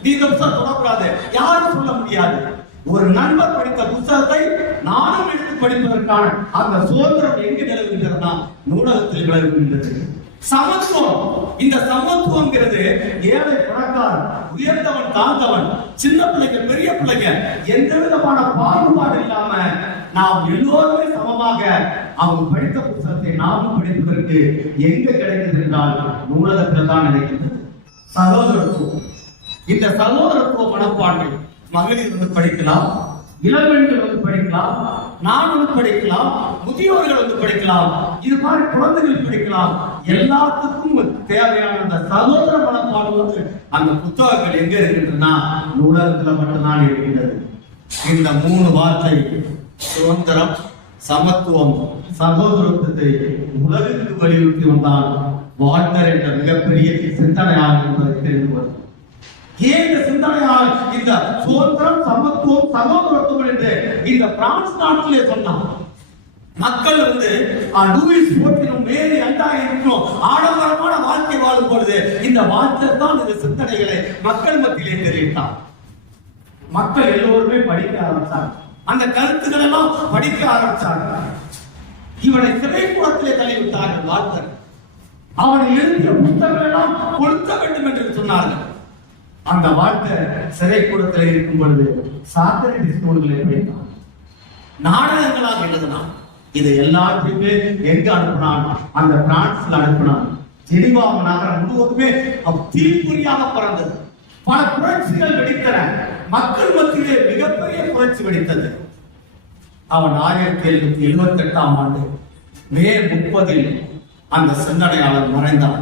நீ இந்த புத்தகம் தொடக்கூடாது, யாரும் சொல்ல முடியாது. ஒரு நண்பர் படித்த புத்தகத்தை நானும் எடுத்து படிப்பதற்கான அந்த சுதந்திரம் எங்கு நிலவுகின்றதுனா நூலகத்தில் நிலவுகின்றது. சமத்துவம், இந்த சமத்துவம்ங்கிறது ஏழை பணக்காரன், உயர்ந்தவன் தாழ்ந்தவன், சின்ன பிள்ளைங்க பெரிய பிள்ளைங்க எந்த விதமான பாகுபாடு இல்லாம நாம் எல்லோருமே சமமாக அவங்க படித்த புத்தகத்தை நாமும் படிப்பதற்கு எங்க கிடைக்கிறது என்றால் நூலகத்தில் தான் நினைக்கின்றது. சகோதரத்துவம், இந்த சகோதரத்துவ மனப்பான்மை மகளிர் படிக்கலாம், இளம்பெண்கள் படிக்கலாம், நான் படிக்கலாம், முதியோர்கள் படிக்கலாம், இது மாதிரி குழந்தைகள் படிக்கலாம். எல்லாத்துக்கும் தேவையான அந்த சகோதர மனப்பான்மை அந்த புத்தகங்கள் எங்க இருக்கின்றன? நூலகத்துல மட்டும்தான் இருக்கின்றது. இந்த 3 வார்த்தை சுதந்திரம், சமத்துவம், சகோதரத்துவத்தை உலகிற்கு வலியுறுத்தி வந்தால் வால்டர் என்ற மிகப்பெரிய சிந்தனையாளர் என்பதை தெரிந்து வரும். ஏன் இந்த சிந்தனையால் இந்த சுதந்திரம், சமத்துவம், சகோதரத்துவம் என்று இந்த பிரான்ஸ் நாட்டிலே சொன்னார். மக்கள் லூயிஸ் போட்டினும் மேரி அண்டாயிரம் ஆடம்பரமான வாழ்க்கை வாழும் பொழுது இந்த வாழ்க்கை தான் இந்த சிந்தனைகளை மக்கள் மத்தியிலே தெரிவித்தார். மக்கள் எல்லோருமே படிக்க ஆரம்பித்தார், அந்த கருத்துக்கள் எல்லாம் படிக்க ஆரம்பித்தார்கள். இவனை சிறைக்கூடத்திலே தள்ளிவிட்டார்கள். வால்டர் அவனை எழுதிய புத்தகங்கள் எல்லாம் கொடுக்க வேண்டும் என்று சொன்னார்கள். அந்த வாழ்க்கை சிறைக்கூடத்தில் இருக்கும் பொழுது சாக்ரட்டிஸ் நூல்களை படித்தான், நாடகங்களாக எழுதினான். இதை எல்லாத்தையுமே எங்க அனுப்பினான்? அந்த பிரான்ஸ்ல அனுப்பினான். ஜெனிவா நகரம் முழுவதுமே தீப்பொறியாக பறந்தது. பல புரட்சிகள் வெடித்தன. மக்கள் மத்தியிலே மிகப்பெரிய புரட்சி வெடித்தது. அவன் 1778ஆம் ஆண்டு மே 30 அந்த சிந்தனையாளர் மறைந்தான்.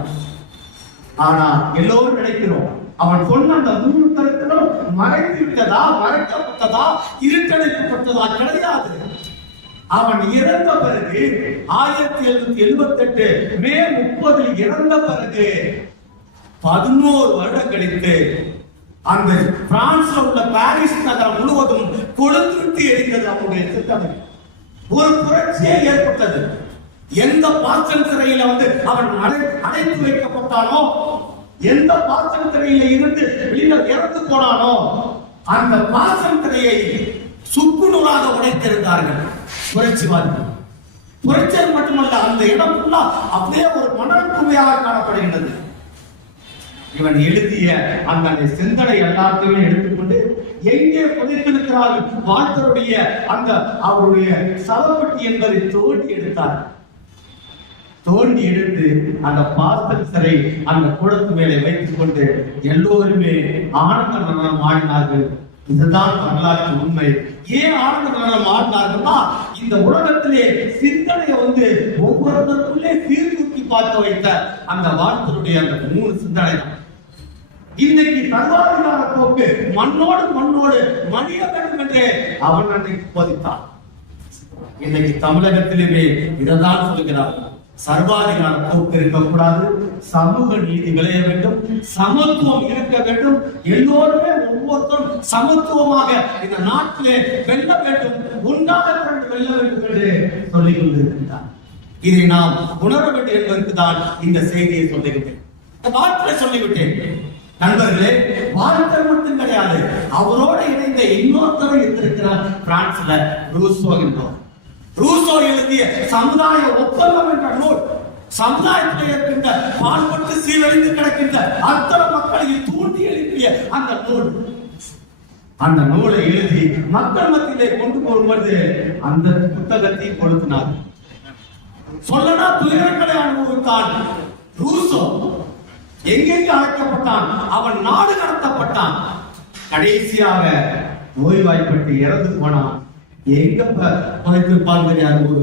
ஆனா எல்லோரும் நினைக்கிறோம் அவன் சொன்ன அந்த 3 கருத்துக்களும் மறைந்து விட்டதா, மறைக்கப்பட்டதா, இருட்டடைக்கப்பட்டதா? கிடையாது. அவன் இறந்த பிறகு 1778 மே 30 இறந்த பிறகு 11 வருடம் கழித்து அந்த பிரான்ஸ்ல உள்ள பாரிஸ் நகரம் முழுவதும் கொழுந்துவிட்டு எரிந்தது அவனுடைய சிந்தனை. ஒரு புரட்சியே ஏற்பட்டது. எந்த பாசல் சிறையில அவன் அடைத்து வைக்கப்பட்டானோ, எந்த பாசல் சிறையில இருந்து வெளியில இறந்து போனானோ, அந்த பாசல் சிறையை சுக்குநூறாக உடைத்திருந்தார்கள் புரட்சிவாதிகள். புரட்சியர் மட்டுமல்ல, அந்த இடம் ஃபுல்லா அப்படியே ஒரு மணல் குமையாக காணப்படுகின்றது. இவன் எழுதிய அந்த சிந்தனை எல்லாத்தையுமே எடுத்துக்கொண்டு எங்கே புதைத்திருக்கிறார்கள் வாழ்த்தருடைய அந்த அவருடைய சவப்பட்டி என்பதை தோண்டி எடுத்தார். தோண்டி எடுத்து அந்த பாசல் சிறை அந்த கூடத்து மேலே வைத்துக் கொண்டு எல்லோருமே ஆனந்த நடனம் ஆடினார்கள். இதுதான் வரலாற்று உண்மை. ஏன் ஆனந்த நடனம் ஆடினார்கள்னா, இந்த உலகத்திலே சிந்தனையை ஒவ்வொருத்தருக்குள்ளே சீர்தூக்கி பார்க்க வைத்த அந்த வாழ்த்தருடைய அந்த 3 சிந்தனை தான். இன்னைக்கு சர்வாதிகார போக்கு மண்ணோடு மணிய வேண்டும் என்று அவன் அன்றைக்கு போதித்தான். இன்னைக்கு தமிழகத்திலுமே இதைதான் சொல்கிறார். சர்வாதிகார போக்கு இருக்கக்கூடாது, சமூக நீதி விளைய வேண்டும், சமத்துவம் இருக்க வேண்டும், எல்லோருமே ஒவ்வொருத்தரும் சமத்துவமாக இந்த நாட்டிலே வெல்ல வேண்டும், ஒன்றாக வெல்ல வேண்டும் என்று சொல்லிக் கொண்டிருக்கின்றார். இதை நாம் உணர வேண்டும் என்பதற்கு தான் இந்த செய்தியை சொல்லுகின்றேன். வார்த்தை சொல்லிவிட்டேன். நண்பர்களே, வாழ்க்கை மட்டும் கிடையாது, அவரோடு இணைந்த இன்னொருத்தரும் இருந்திருக்கிறார் பிரான்ஸ்ல, ரூசோ என்றோம். ரூசோ எழுதிய சமுதாய ஒப்பந்தம் என்ற நூல், சமுதாயத்தில் இருக்கின்ற பால்பட்டு சீரழிந்து கிடக்கின்ற அத்தனை மக்களையும் தூண்டி எழுப்பிய அந்த நூல். அந்த நூலை எழுதி மக்கள் மத்தியிலே கொண்டு போகும்போது அந்த புத்தகத்தை கொளுத்தினார். சொல்லனா துயரங்களை அனுபவித்தான் ரூசோ. எங்கெங்கு அழைக்கப்பட்டான், அவன் நாடு கடத்தப்பட்டான். கடைசியாக நோய்வாய்ப்பட்டு இறந்து போனான். எங்க புதைத்திருப்பான் தெரியாது,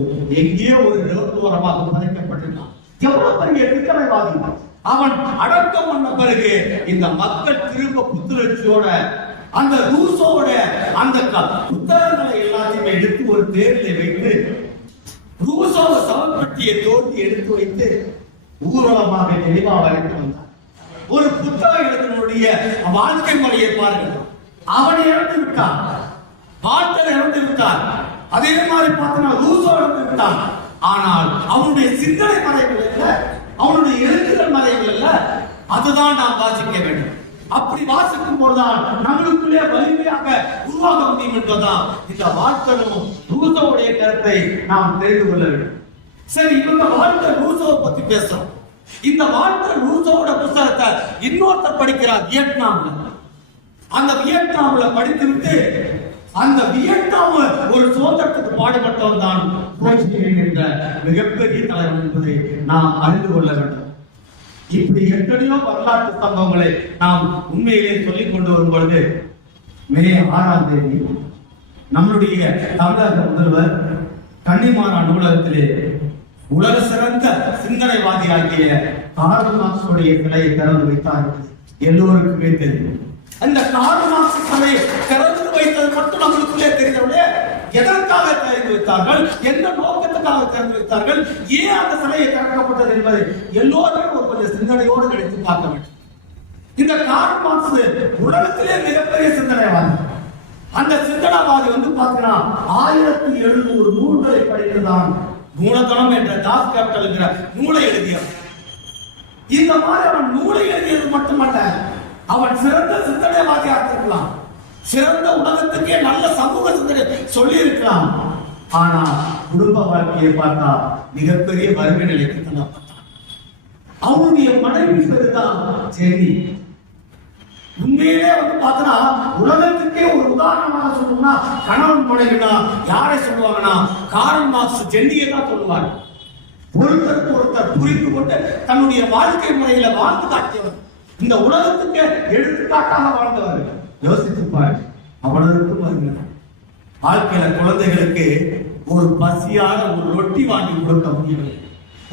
எங்கேயோ ஒரு ரோட்டோரமாக புதைக்கப்பட்டிருந்தான். எவ்வளவு பெரிய சிக்கலைவாதி. அவன் அடக்கம் பண்ண பிறகு இந்த மக்கள் திரும்ப புத்துணர்ச்சியோட அந்த ரூசோட அந்த புத்தகங்களை எல்லாத்தையுமே எடுத்து ஒரு தேரிலே வைத்து ரூசோவ சவப்பட்டியை தோண்டி எடுத்து வைத்து ஊர்வலமாக தெளிவாக வரைத்து வந்தான். ஒரு புத்தகம் எழுதினுடைய வாழ்க்கை முறையை பாருங்கள். அவன் இறந்து விட்டான், வாழ்க்கை இறந்து விட்டான். அதே மாதிரி பார்த்தா ரூசோ இறந்து விட்டான். ஆனால் அவனுடைய சிந்தனை மறைவில் இல்ல, அவனுடைய எழுத்துக்கள் மறைவில் இல்ல. அதுதான் நாம் வாசிக்க வேண்டும். அப்படி வாசிக்கும் போதுதான் நம்மளுக்குள்ளே வலிமையாக உருவாக முடியும் என்பதுதான் இந்த வாழ்க்கையும் ரூசோவுடைய கருத்தை நாம் தெரிந்து கொள்ள வேண்டும். சரி, இவங்க வாழ்க்கை ரூசோவை பத்தி பேசுறோம். இந்த வாழ்க்கை ரூசோவோட புத்தகத்தை இன்னொருத்தர் படிக்கிறார் வியட்நாம்ல. அந்த வியட்நாம்ல படித்து விட்டு அந்த வியட்நாம் ஒரு சுதந்திரத்துக்கு பாடுபட்டவன் தான் என்ற மிகப்பெரிய தலைவன் என்பதை நாம் அறிந்து கொள்ள வேண்டும். இப்படி எத்தனையோ வரலாற்று சம்பவங்களை நாம் உண்மையிலே சொல்லிக் கொண்டு வரும் பொழுது மே 6ஆம் தேதி நம்முடைய தமிழக முதல்வர் கன்னிமாரா நூலகத்திலே உலக சிறந்த சிந்தனைவாதி ஆகிய கார்ல் மார்க்ஸுடைய சிலையை திறந்து வைத்தார். எல்லோருக்குமே தெரியும். அந்த கார்ல் மார்க்ஸ் சிலையை திறந்து வைத்தது மட்டும் நம்மளுக்குள்ளே தெரியவில்லை. எதற்காக திறந்து வைத்தார்கள், எந்த நோக்கத்துக்காக திறந்து வைத்தார்கள், ஏன் அந்த சிலையை திறக்கப்பட்டது என்பதை எல்லோருமே ஒரு கொஞ்சம் சிந்தனையோடு நினைத்து பார்க்க வேண்டும். இந்த கார்ல் மார்க்ஸ் உலகத்திலே மிகப்பெரிய சிந்தனைவாதி. அந்த சிந்தனைவாதி பார்த்தீங்கன்னா 1700 நூல்களை படித்துதான் மூலதனம் என்ற தாஸ் கேபிட்டல் என்கிற நூலை எழுதியவர். இந்த மாதிரி அவன் நூலை எழுதியது மட்டுமல்ல, அவன் சிறந்த சிந்தனைவாதியாக இருக்கலாம், சிறந்த உலகத்துக்கே நல்ல சமூக சிந்தனை சொல்லி இருக்கலாம். ஆனா குடும்ப வாழ்க்கையை பார்த்தா மிகப்பெரிய வறுமை நிலைக்கு தள்ளப்பட்டான். அவனுடைய மனைவி பேருதான் ஜென்னி. உண்மையிலே பார்த்தா உலகத்துக்கே ஒரு உதாரணமாக சொல்லணும்னா கணவன் மனைவினா யாரை சொல்லுவாங்கன்னா கார்ல் மார்க்ஸ் ஜென்னியை தான் சொல்லுவாங்க. ஒருத்தருக்கு ஒருத்தர் புரிந்து கொண்டு தன்னுடைய வாழ்க்கை முறையில வாழ்ந்து காட்டியவர், இந்த உலகத்துக்கு எடுத்துக்காட்டாக வாழ்ந்தவர். யோசித்துப்பார், அவனருக்கு வாழ்க்கையில குழந்தைகளுக்கு ஒரு பசியான ஒரு ரொட்டி வாங்கி கொடுக்க முடியவில்லை,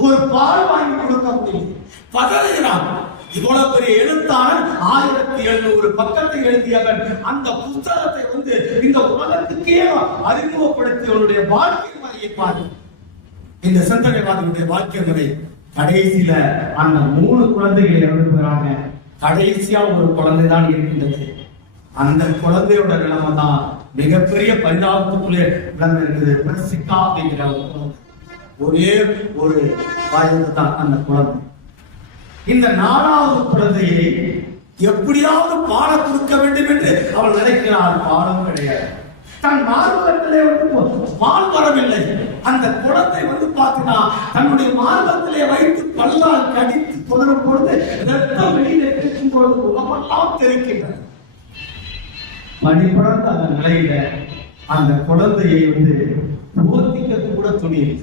ஒரு பால் வாங்கி கொடுக்க முடியவில்லை, பதறுகிறான். இவ்வளவு பெரிய எழுத்தாளர் 1700 பக்கத்தை எழுதியவன் அந்த புத்தகத்தை இந்த உலகத்துக்கே அறிமுகப்படுத்தியவனுடைய வாழ்க்கை முறையை பாரு. இந்த சிந்தனைவாதியுடைய வாழ்க்கை முறை கடைசியில அந்த 3 குழந்தைகளை இறந்துறாங்க. கடைசியா ஒரு குழந்தை தான் இருக்கின்றது. அந்த குழந்தையோட நிலைமை தான் மிகப்பெரிய பரிதாபத்துக்குள்ளே இருக்குது. பிரசிக்கா அப்படிங்கிற ஒரே ஒரு வயது தான் அந்த குழந்தை. இந்த 4வது குழந்தையை எப்படியாவது பாட கொடுக்க வேண்டும் என்று அவள் நினைக்கிறாள். பாடம் கிடையாது. தன் மார்பகத்திலே பால் வரவில்லை. அந்த குழந்தை பார்த்தீங்கன்னா தன்னுடைய மார்பகத்திலே வைத்து பல்லால் கடித்து தொடரும் பொழுது ரத்தம் வெளியில இருக்கும் பொழுது உடம்பெல்லாம் தெரிக்கின்றது. மணிப்படர்ந்த அந்த நிலையில அந்த குழந்தையை போர்த்திக்கிறது கூட துணியில்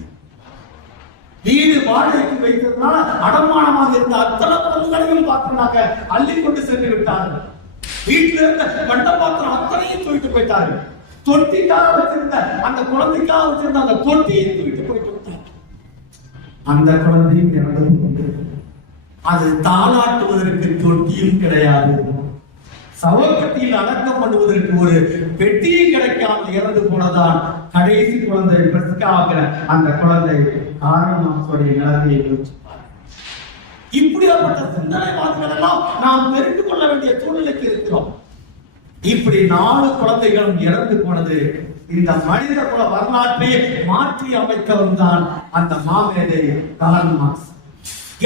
வீடு வாடகைக்கு வைத்ததுனால அடமானமாக இருந்த அத்தனை பொருள்களையும் பார்த்தோம்னாக்க அள்ளி கொண்டு சென்று விட்டார்கள். வீட்டில் இருந்த கண்ட பாத்திரம் அத்தனையும் தூக்கிட்டு போயிட்டார்கள். தொட்டிக்காக வச்சிருந்த அந்த குழந்தைக்காக வச்சிருந்த அந்த தொட்டியை தூக்கிட்டு போயிட்டு விட்டார். அந்த குழந்தையும் இறந்து. அது தாளாட்டுவதற்கு தொட்டியும் கிடையாது. சவப்பட்டியில் அடக்கம் பண்ணுவதற்கு ஒரு பெட்டியும் கிடைக்காமல் இறந்து போனதான் கடைசி குழந்தை பிரசிக்காக அந்த குழந்தை காரணமாசுடைய நிலைமையை யோசிப்பார். இப்படியாப்பட்ட சிந்தனைவாதிகள் எல்லாம் நாம் தெரிந்து கொள்ள வேண்டிய சூழ்நிலைக்கு இருக்கிறோம். இப்படி 4 குழந்தைகளும் இறந்து போனது இந்த மனித குல வரலாற்றை மாற்றி அமைத்தவன் தான் அந்த மாமேதை கார்ல் மார்க்ஸ்.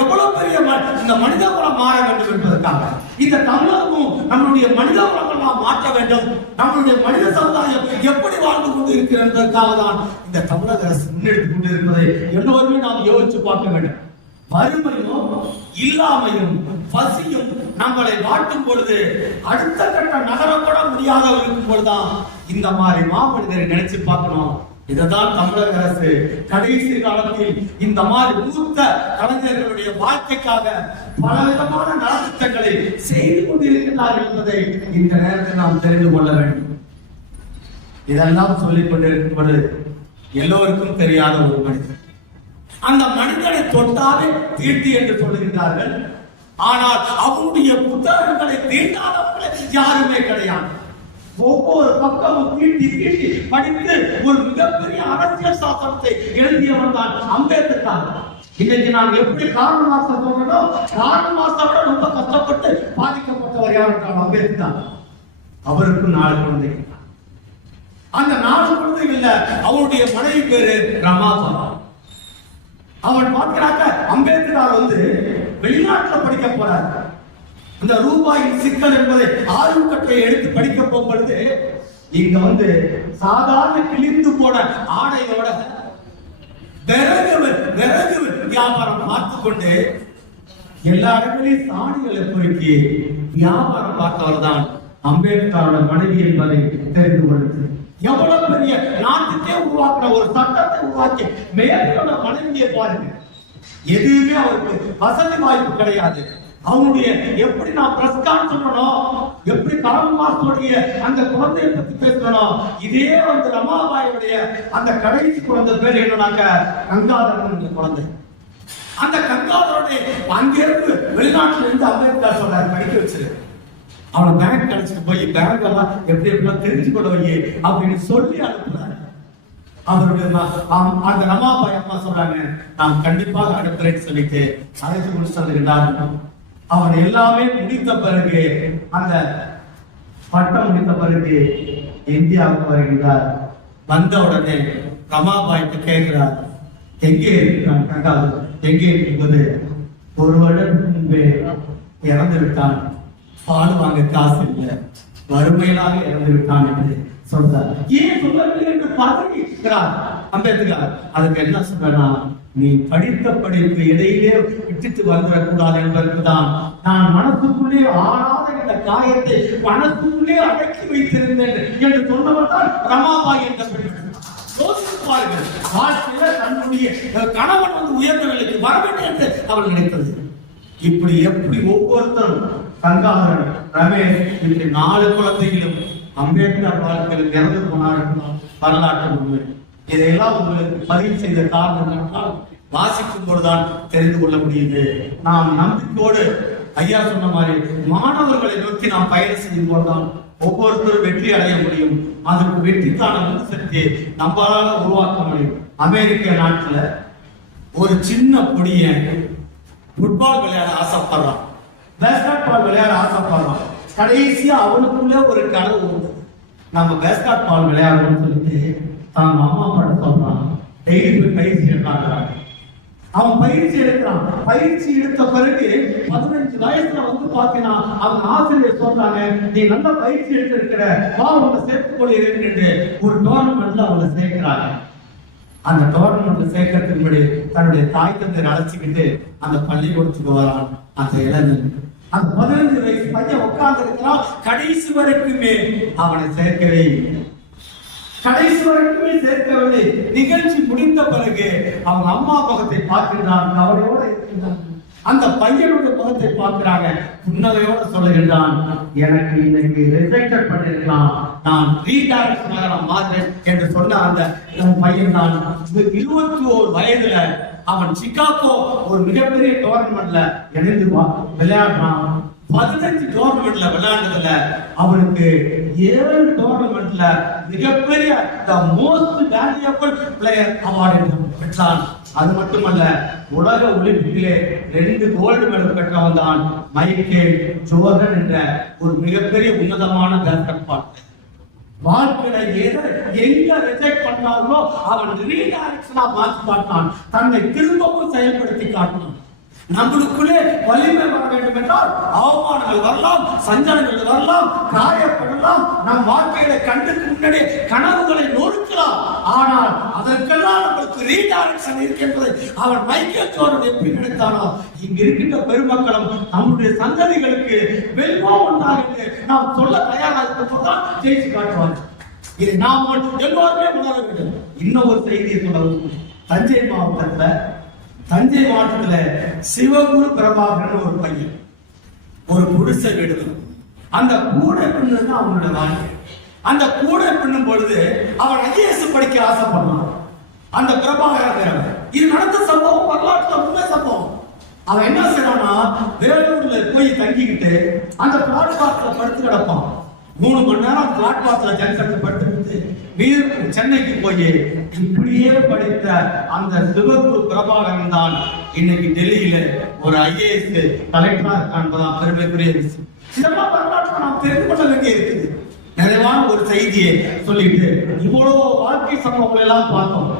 எவ்வளவு பெரிய இந்த மனித குலம் மாற வேண்டும் என்பதற்காக இந்த தமிழகமும் நம்மளுடைய மனித குலங்கள் மாற்ற வேண்டும், நம்மளுடைய மனித சமுதாயம் எப்படி வாழ்ந்து கொண்டு இருக்கிறது என்பதற்காக தான் இந்த தமிழக அரசு முன்னெடுத்துக் கொண்டிருப்பதை எல்லோருமே நாம் யோசிச்சு பார்க்க வேண்டும். வறுமையும் இல்லாமையும் பசியும் நம்மளை வாட்டும் பொழுது அடுத்த கட்ட நகரப்பட முடியாத இருக்கும் பொழுதுதான் இந்த மாதிரி மாமனிதரை நினைச்சு பார்க்கணும். இதுதான் தமிழக அரசு கடைசி காலத்தில் இந்த மாதிரி மூத்த கலைஞர்களுடைய வாழ்க்கைக்காக பலவிதமான நலத்திட்டங்களை செய்து கொண்டிருக்கிறார்கள் என்பதை இந்த நேரத்தில் நாம் தெரிந்து கொள்ள வேண்டும். இதெல்லாம் சொல்லிக் கொண்டிருக்கும் பொழுது எல்லோருக்கும் தெரியாத ஒரு மனிதன், அந்த மனிதனை தொட்டாலே தீட்டி என்று சொல்லுகின்றார்கள். ஆனால் அவருடைய புத்தகங்களை தீண்டாதவர்கள் யாருமே கிடையாது. ஒவ்வொரு பக்கமும் தீட்டி தீட்டி படித்து ஒரு மிகப்பெரிய அரசியல் சாசனத்தை எழுதியவன் தான் அம்பேத்கர். இன்னைக்கு நான் எப்படி கார்ல் மார்க்ஸ் சொல்றேனோ, கார்ல் மார்க்ஸை விட ரொம்ப கஷ்டப்பட்டு பாதிக்கப்பட்டவர் யாருக்கான அம்பேத்கர். அவருக்கு 4 குழந்தைகள். அந்த 4 குழந்தைகள்ல அவருடைய மனைவி பேரு ரமாபாய். அவன் பார்க்கிறாக்க அம்பேத்கர் வெளிநாட்டில் படிக்க போறார். இந்த ரூபாயின் சிக்கல் என்பதை ஆய்வுக்கட்டை எடுத்து படிக்க போகும்பொழுது இங்க சாதாரண கிழிந்து போன ஆடையோட விறகு வியாபாரம் பார்த்து கொண்டு எல்லா இடங்களையும் சாணிகளை பொறுக்கி வியாபாரம் பார்த்தவர் தான் அம்பேத்கரோட மனைவி என்பதை தெரிந்து கொள்ளுது. எவ்வளவு பெரிய நாட்டுக்கே உருவாக்குற ஒரு சட்டத்தை உருவாக்கி மேலோட மனைவியை பாருங்க. எதுவுமே அவருக்கு வசதி வாய்ப்பு கிடையாது. அவனுடைய எப்படி நான் பிரஸ்கான் சொல்லணும், எப்படி கார்ல் மார்க்ஸுடைய அந்த குழந்தையை பத்தி பேசணும், இதே ரமாபாயுடைய அந்த கடைசி குழந்தை பேர் என்னன்னாக்க கங்காதரன் குழந்தை. அந்த கங்காதரனுடைய அங்கிருந்து வெளிநாட்டில இருந்து அம்பேத்கர் சொல்றாரு படிக்க வச்சிரு, அவனை பேங்க் கிடைச்சிட்டு போய் பேங்க் எல்லாம் எப்படி எப்படிலாம் தெரிஞ்சு கொள்ள வையே அப்படின்னு சொல்லி அனுப்புறாரு. அவருடைய அந்த ரமாபாய் அம்மா சொல்றாங்க, நான் கண்டிப்பாக அனுப்புறேன்னு சொல்லிட்டு அழைத்து கொண்டு சொல்லுகிறார். அவன் எல்லாமே முடித்த பிறகு, அந்த பட்டம் முடித்த பிறகு இந்தியாவுக்கு வருகிறார். வந்த உடனே ரமாபாய்க்கு கேட்கிறார், எங்கே இருக்கிறான் கங்காதர், எங்கே இருக்கும்போது 1 வருடத்துக்கு முன்பே இறந்து விட்டான், பால் வாங்க காசு இல்லை, வறுமையிலாக இறந்து விட்டான் என்று சொல்றார். ஏன் சொல்லவில்லை என்று பதவிக்கிறார் அம்பேத்கர். அதுக்கு என்ன சொல்றா, நீ படித்த படிப்பு இடையிலே விட்டுட்டு வந்துடக்கூடாது என்பதற்குதான் நான் மனசுக்குள்ளே ஆளாத இந்த காயத்தை மனசுக்குள்ளே அடக்கி வைத்திருந்தேன் என்று சொன்னவர் தான் ரமாபாய் என்ற பெண். யோசிப்பார்கள், வாழ்க்கையில தன்னுடைய கணவன் உயர்ந்த நிலைக்கு வர வேண்டும் என்று அவள் நினைத்தது. இப்படி எப்படி ஒவ்வொருத்தரும் கங்காதரன், ரமேஷ், இப்படி 4 குழந்தைகளும் அம்பேத்கர் வாழ்க்கையில் இறந்து போனார்கள் வரலாற்று உண்மை. இதையெல்லாம் உங்களுக்கு பதிவு செய்த காரணம் என்றால் வாசிக்கும் போதுதான் தெரிந்து கொள்ள முடியுது. நாம் நம்பிக்கையோடு ஐயா சொன்ன மாதிரி மாணவர்களை நோக்கி நாம் பயணம் செய்யும் போதுதான் ஒவ்வொருத்தரும் வெற்றி அடைய முடியும். அதுக்கு வெற்றிக்கான சக்தியை நம்மளால உருவாக்க முடியும். அமெரிக்க நாட்டுல ஒரு சின்ன பொடிய ஃபுட்பால் விளையாட ஆசைப்படுறான், பேஸ்கெட் பால் விளையாட ஆசைப்படுறான். கடைசியா அவனுக்குள்ளே ஒரு கனவு உண்டு, நம்ம பேஸ்கெட் பால் விளையாடணும்னு சொல்லிட்டு தாங்க அம்மா அப்பாட்ட சொல்றான். டெய்லி போய் பயிற்சி எடுக்கிறாங்க. அவன் பயிற்சி எடுக்கிறான். பயிற்சி எடுத்த பிறகு 15 வயசுல வந்து பாத்தீங்கன்னா அவங்க ஆசிரியர் சொல்றாங்க, நீ நல்ல பயிற்சி எடுத்திருக்கிற, வா உங்களை சேர்த்துக் கொள்கிறேன். ஒரு டோர்னமெண்ட்ல அவங்க சேர்க்கிறாங்க. அந்த டோர்னமெண்ட்ல சேர்க்கறதுக்கு முன்னாடி தன்னுடைய தாய் தந்தை அழைச்சிக்கிட்டு அந்த பள்ளிக்கூடத்துக்கு வரான். அந்த இளைஞன் அந்த 15 வயசு பையன் உட்கார்ந்து இருக்கிறான். கடைசி வரைக்குமே அவனை சேர்க்கவே இல்லை. கடைசி வரைக்குமே சேர்க்கவில்லை. நிகழ்ச்சி முடிந்த பிறகு அவங்க அம்மா முகத்தை பார்க்கிறான், கவலையோட இருக்கின்றான். அந்த பையனுடைய முகத்தை பார்க்கிறாங்க, புன்னகையோட சொல்லுகின்றான், எனக்கு இன்னைக்கு ரிஜெக்ட் பண்ணிருக்கலாம், நான் ரீடைரக்ஷன் மாறுறேன் என்று சொன்ன அந்த பையன் தான் 21 வயதுல அவன் சிகாகோ ஒரு மிகப்பெரிய டோர்னமெண்ட்ல இணைந்து விளையாடுறான். 15 டோர்னமெண்ட்ல விளையாண்டதுல அவனுக்கு 7 டோர்னமெண்ட்ல மிகப்பெரிய மோஸ்ட் வேல்யூபிள் பிளேயர் அவார்டு பெற்றான். அது மட்டுமல்ல, உலக ஒலிம்பிக்கிலே 2 கோல்டு மெடல் பெற்றவன் தான் மைக்கேல் ஜோர்டன் என்ற ஒரு மிகப்பெரிய உன்னதமான பேஸ்கெட்பால். வாழ்க்கையில எங்க ரிஜெக்ட் பண்ணாங்களோ அவன் ரீடைரக்ஷனா மாற்றி காட்டினான். தன்னை திரும்பவும் செயல்படுத்தி காட்டினான். நம்மளுக்குள்ளே வலிமை வர வேண்டும் என்றால் அவமானங்கள் வரலாம், சஞ்சலங்கள் வரலாம், காயப்படலாம், நம் வாழ்க்கையில கண்டுக்கு முன்னாடி கனவுகளை நொறுக்கலாம். ஆனால் அதற்கெல்லாம் நம்மளுக்கு ரீடைரக்ஷன் இருக்கின்றது. அவன் மைக்கேல் ஜோர்டன் எப்படி நினைத்தானோ, இங்க இருக்கின்ற பெருமக்களும் நம்முடைய சந்ததிகளுக்கு வெல்வோம் உண்டாக நாம் சொல்ல தயாராக சொன்னால் ஜெயிச்சு காட்டுவாங்க. இதை நாம் எல்லோருமே உணர வேண்டும். இன்னும் ஒரு செய்தியை சொல்ல, தஞ்சை மாவட்டத்துல சிவகுரு பிரபாகரன் ஒரு பையன், ஒரு குடிசை வீடு. அந்த கூடை பின்னது அவனோட வாழ்க்கை. அந்த கூடை பின்னும் பொழுது அவன் IAS படிக்க ஆசைப்படுறான். அந்த பிரபாகரன் இது நடந்த சம்பவம், வரலாற்றுல உண்மை சம்பவம். அவன் என்ன செய்யறான்னா, வேலூர்ல போய் தங்கிக்கிட்டு அந்த பிளாட்பார்க்ல படுத்து கிடப்பான். 3 மணி நேரம் பிளாட்பார்க்ல ஜங்ஷன்ல படுத்துக்கிட்டு வீடு சென்னைக்கு போய் இப்படியே படித்த அந்த சிவகுரு பிரபாகரன் தான் இன்னைக்கு டெல்லியில ஒரு IAS கலெக்டரா இருக்கான்பதான் பெருமைக்குரிய விஷயம். இதெல்லாம் வரலாற்று நாம் தெரிந்து கொள்ள வேண்டிய இருக்குது. நிறைவான ஒரு செய்தியை சொல்லிட்டு இவ்வளவு வாழ்க்கை சம்பவங்கள் எல்லாம் பார்த்தோம்.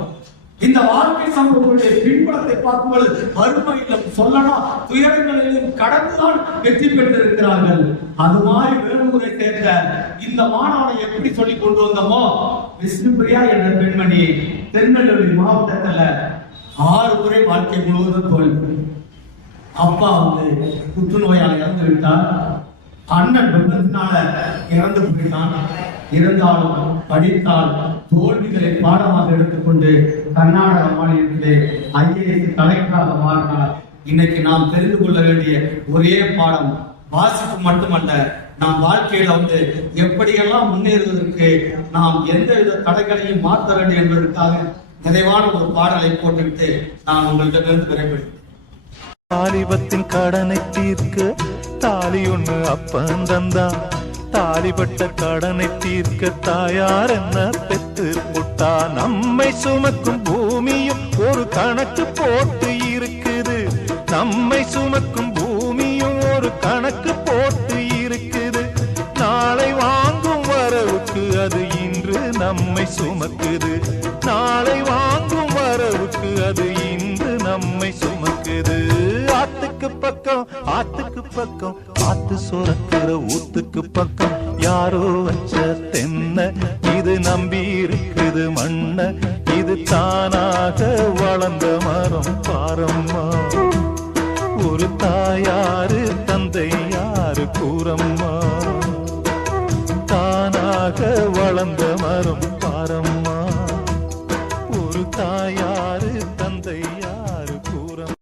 இந்த வாழ்க்கை சம்பவங்களுடைய பின்புலத்தை பார்க்கும்போது வறுமையிலும் சொல்லணும் துயரங்களிலும் கடந்துதான் வெற்றி பெற்றிருக்கிறார்கள். அது மாதிரி வேலூரை சேர்ந்த இந்த மாணவனை எப்படி சொல்லி கொண்டு வந்தோமோ, விஷ்ணுபிரியா என்ற பெண்மணி திருநெல்வேலி மாவட்டத்துல 6 முறை வாழ்க்கை முழுவதும் தோல்வி. அப்பா புற்றுநோயால் இறந்து விட்டார். அண்ணன் விபத்தினால இறந்து போயிட்டான். இருந்தாலும் படித்தால் தோல்விகளை பாடமாக எடுத்துக்கொண்டு கர்நாடக மாநிலத்திலே IAS கலெக்டராக மாறினார். இன்னைக்கு நாம் தெரிந்து கொள்ள வேண்டிய ஒரே பாடம் வாசிப்பு மட்டுமல்ல, நாம் வாழ்க்கையில எப்படியெல்லாம் முன்னேறுவதற்கு நாம் எந்தவித தடைகளையும் மாற்ற வேண்டும் என்பதற்காக நிறைவான ஒரு பாடலை போட்டுவிட்டு நான் உங்களிடமிருந்து விரைப்படுகிறேன். தாலிபத்தின் கடனை தீர்க்க தாலி ஒண்ணு அப்பன் தந்தான், தாலிபட்ட கடனை தீர்க்க தாயார் என்ன பெத்து புட்டா. நம்மை சுமக்கும் பூமியும் ஒரு கணக்கு போட்டு இருக்குது, நம்மை சுமக்கும் பூமியும் ஒரு கணக்கு போட்டு இருக்குது. நாளை வாங்கும் வரவுக்கு அது இன்று நம்மை சுமக்குது, நாளை வாங்கும் வரவுக்கு அது இன்று நம்மை சுமக்குது. ஆத்துக்கு பக்கம் ஆத்துக்கு பக்கம் ஆத்து சுரக்கிற ஊத்துக்கு பக்கம் யாரோ வச்ச தென்ன இது நம்பி இருக்குது மண்ண, இது தானாக வளர்ந்த மரம் பாரம்மா. ஒரு தாயாரு தந்தை யாரு கூறம்மா, தானாக வளர்ந்த மரம் பாரம்மா. ஒரு தாயாரு தந்தை யாரு கூறம்.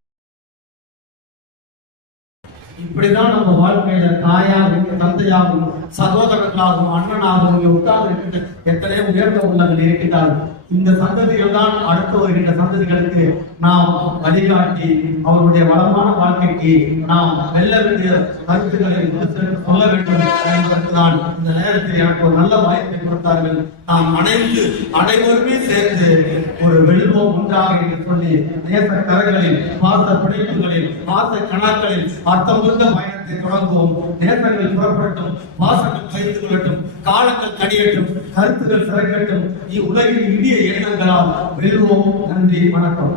இப்படிதான் நம்ம வாழ்க்கையில தாயாகவும் தந்தையாகவும் சகோதரர்களாகவும் அண்ணனாகவும் உட்கார்ந்து எத்தனையோ உயர்ந்த உள்ளங்கள் இருக்கின்றார்கள். இந்த சந்ததிகள் தான் அடுத்து வருகின்ற சந்ததிகளுக்கு நாம் வழிகாட்டி அவருடைய வளமான வாழ்க்கைக்கு நாம் வெல்ல வேண்டிய கருத்துக்களை சொல்ல வேண்டும் என்பதற்குதான் இந்த நேரத்தில் எனக்கு ஒரு நல்ல வாய்ப்பை கொடுத்தார்கள். நாம் அனைவருமே சேர்ந்து ஒரு வெல்வோம் உண்டாக என்று சொல்லி நேச கரங்களில் பாச பிணைப்புகளில் பாச கணாக்களில் அர்த்தமுள்ள பயணத்தை தொடங்குவோம். நேசங்கள் புறப்படட்டும், பாசங்கள் வைத்துக் கொள்ளட்டும். காலங்கள் கடியட்டும், கருத்துகள் சிறக்கட்டும், உலகின் இனிய எண்ணங்களால் வெல்வோம். நன்றி, வணக்கம்.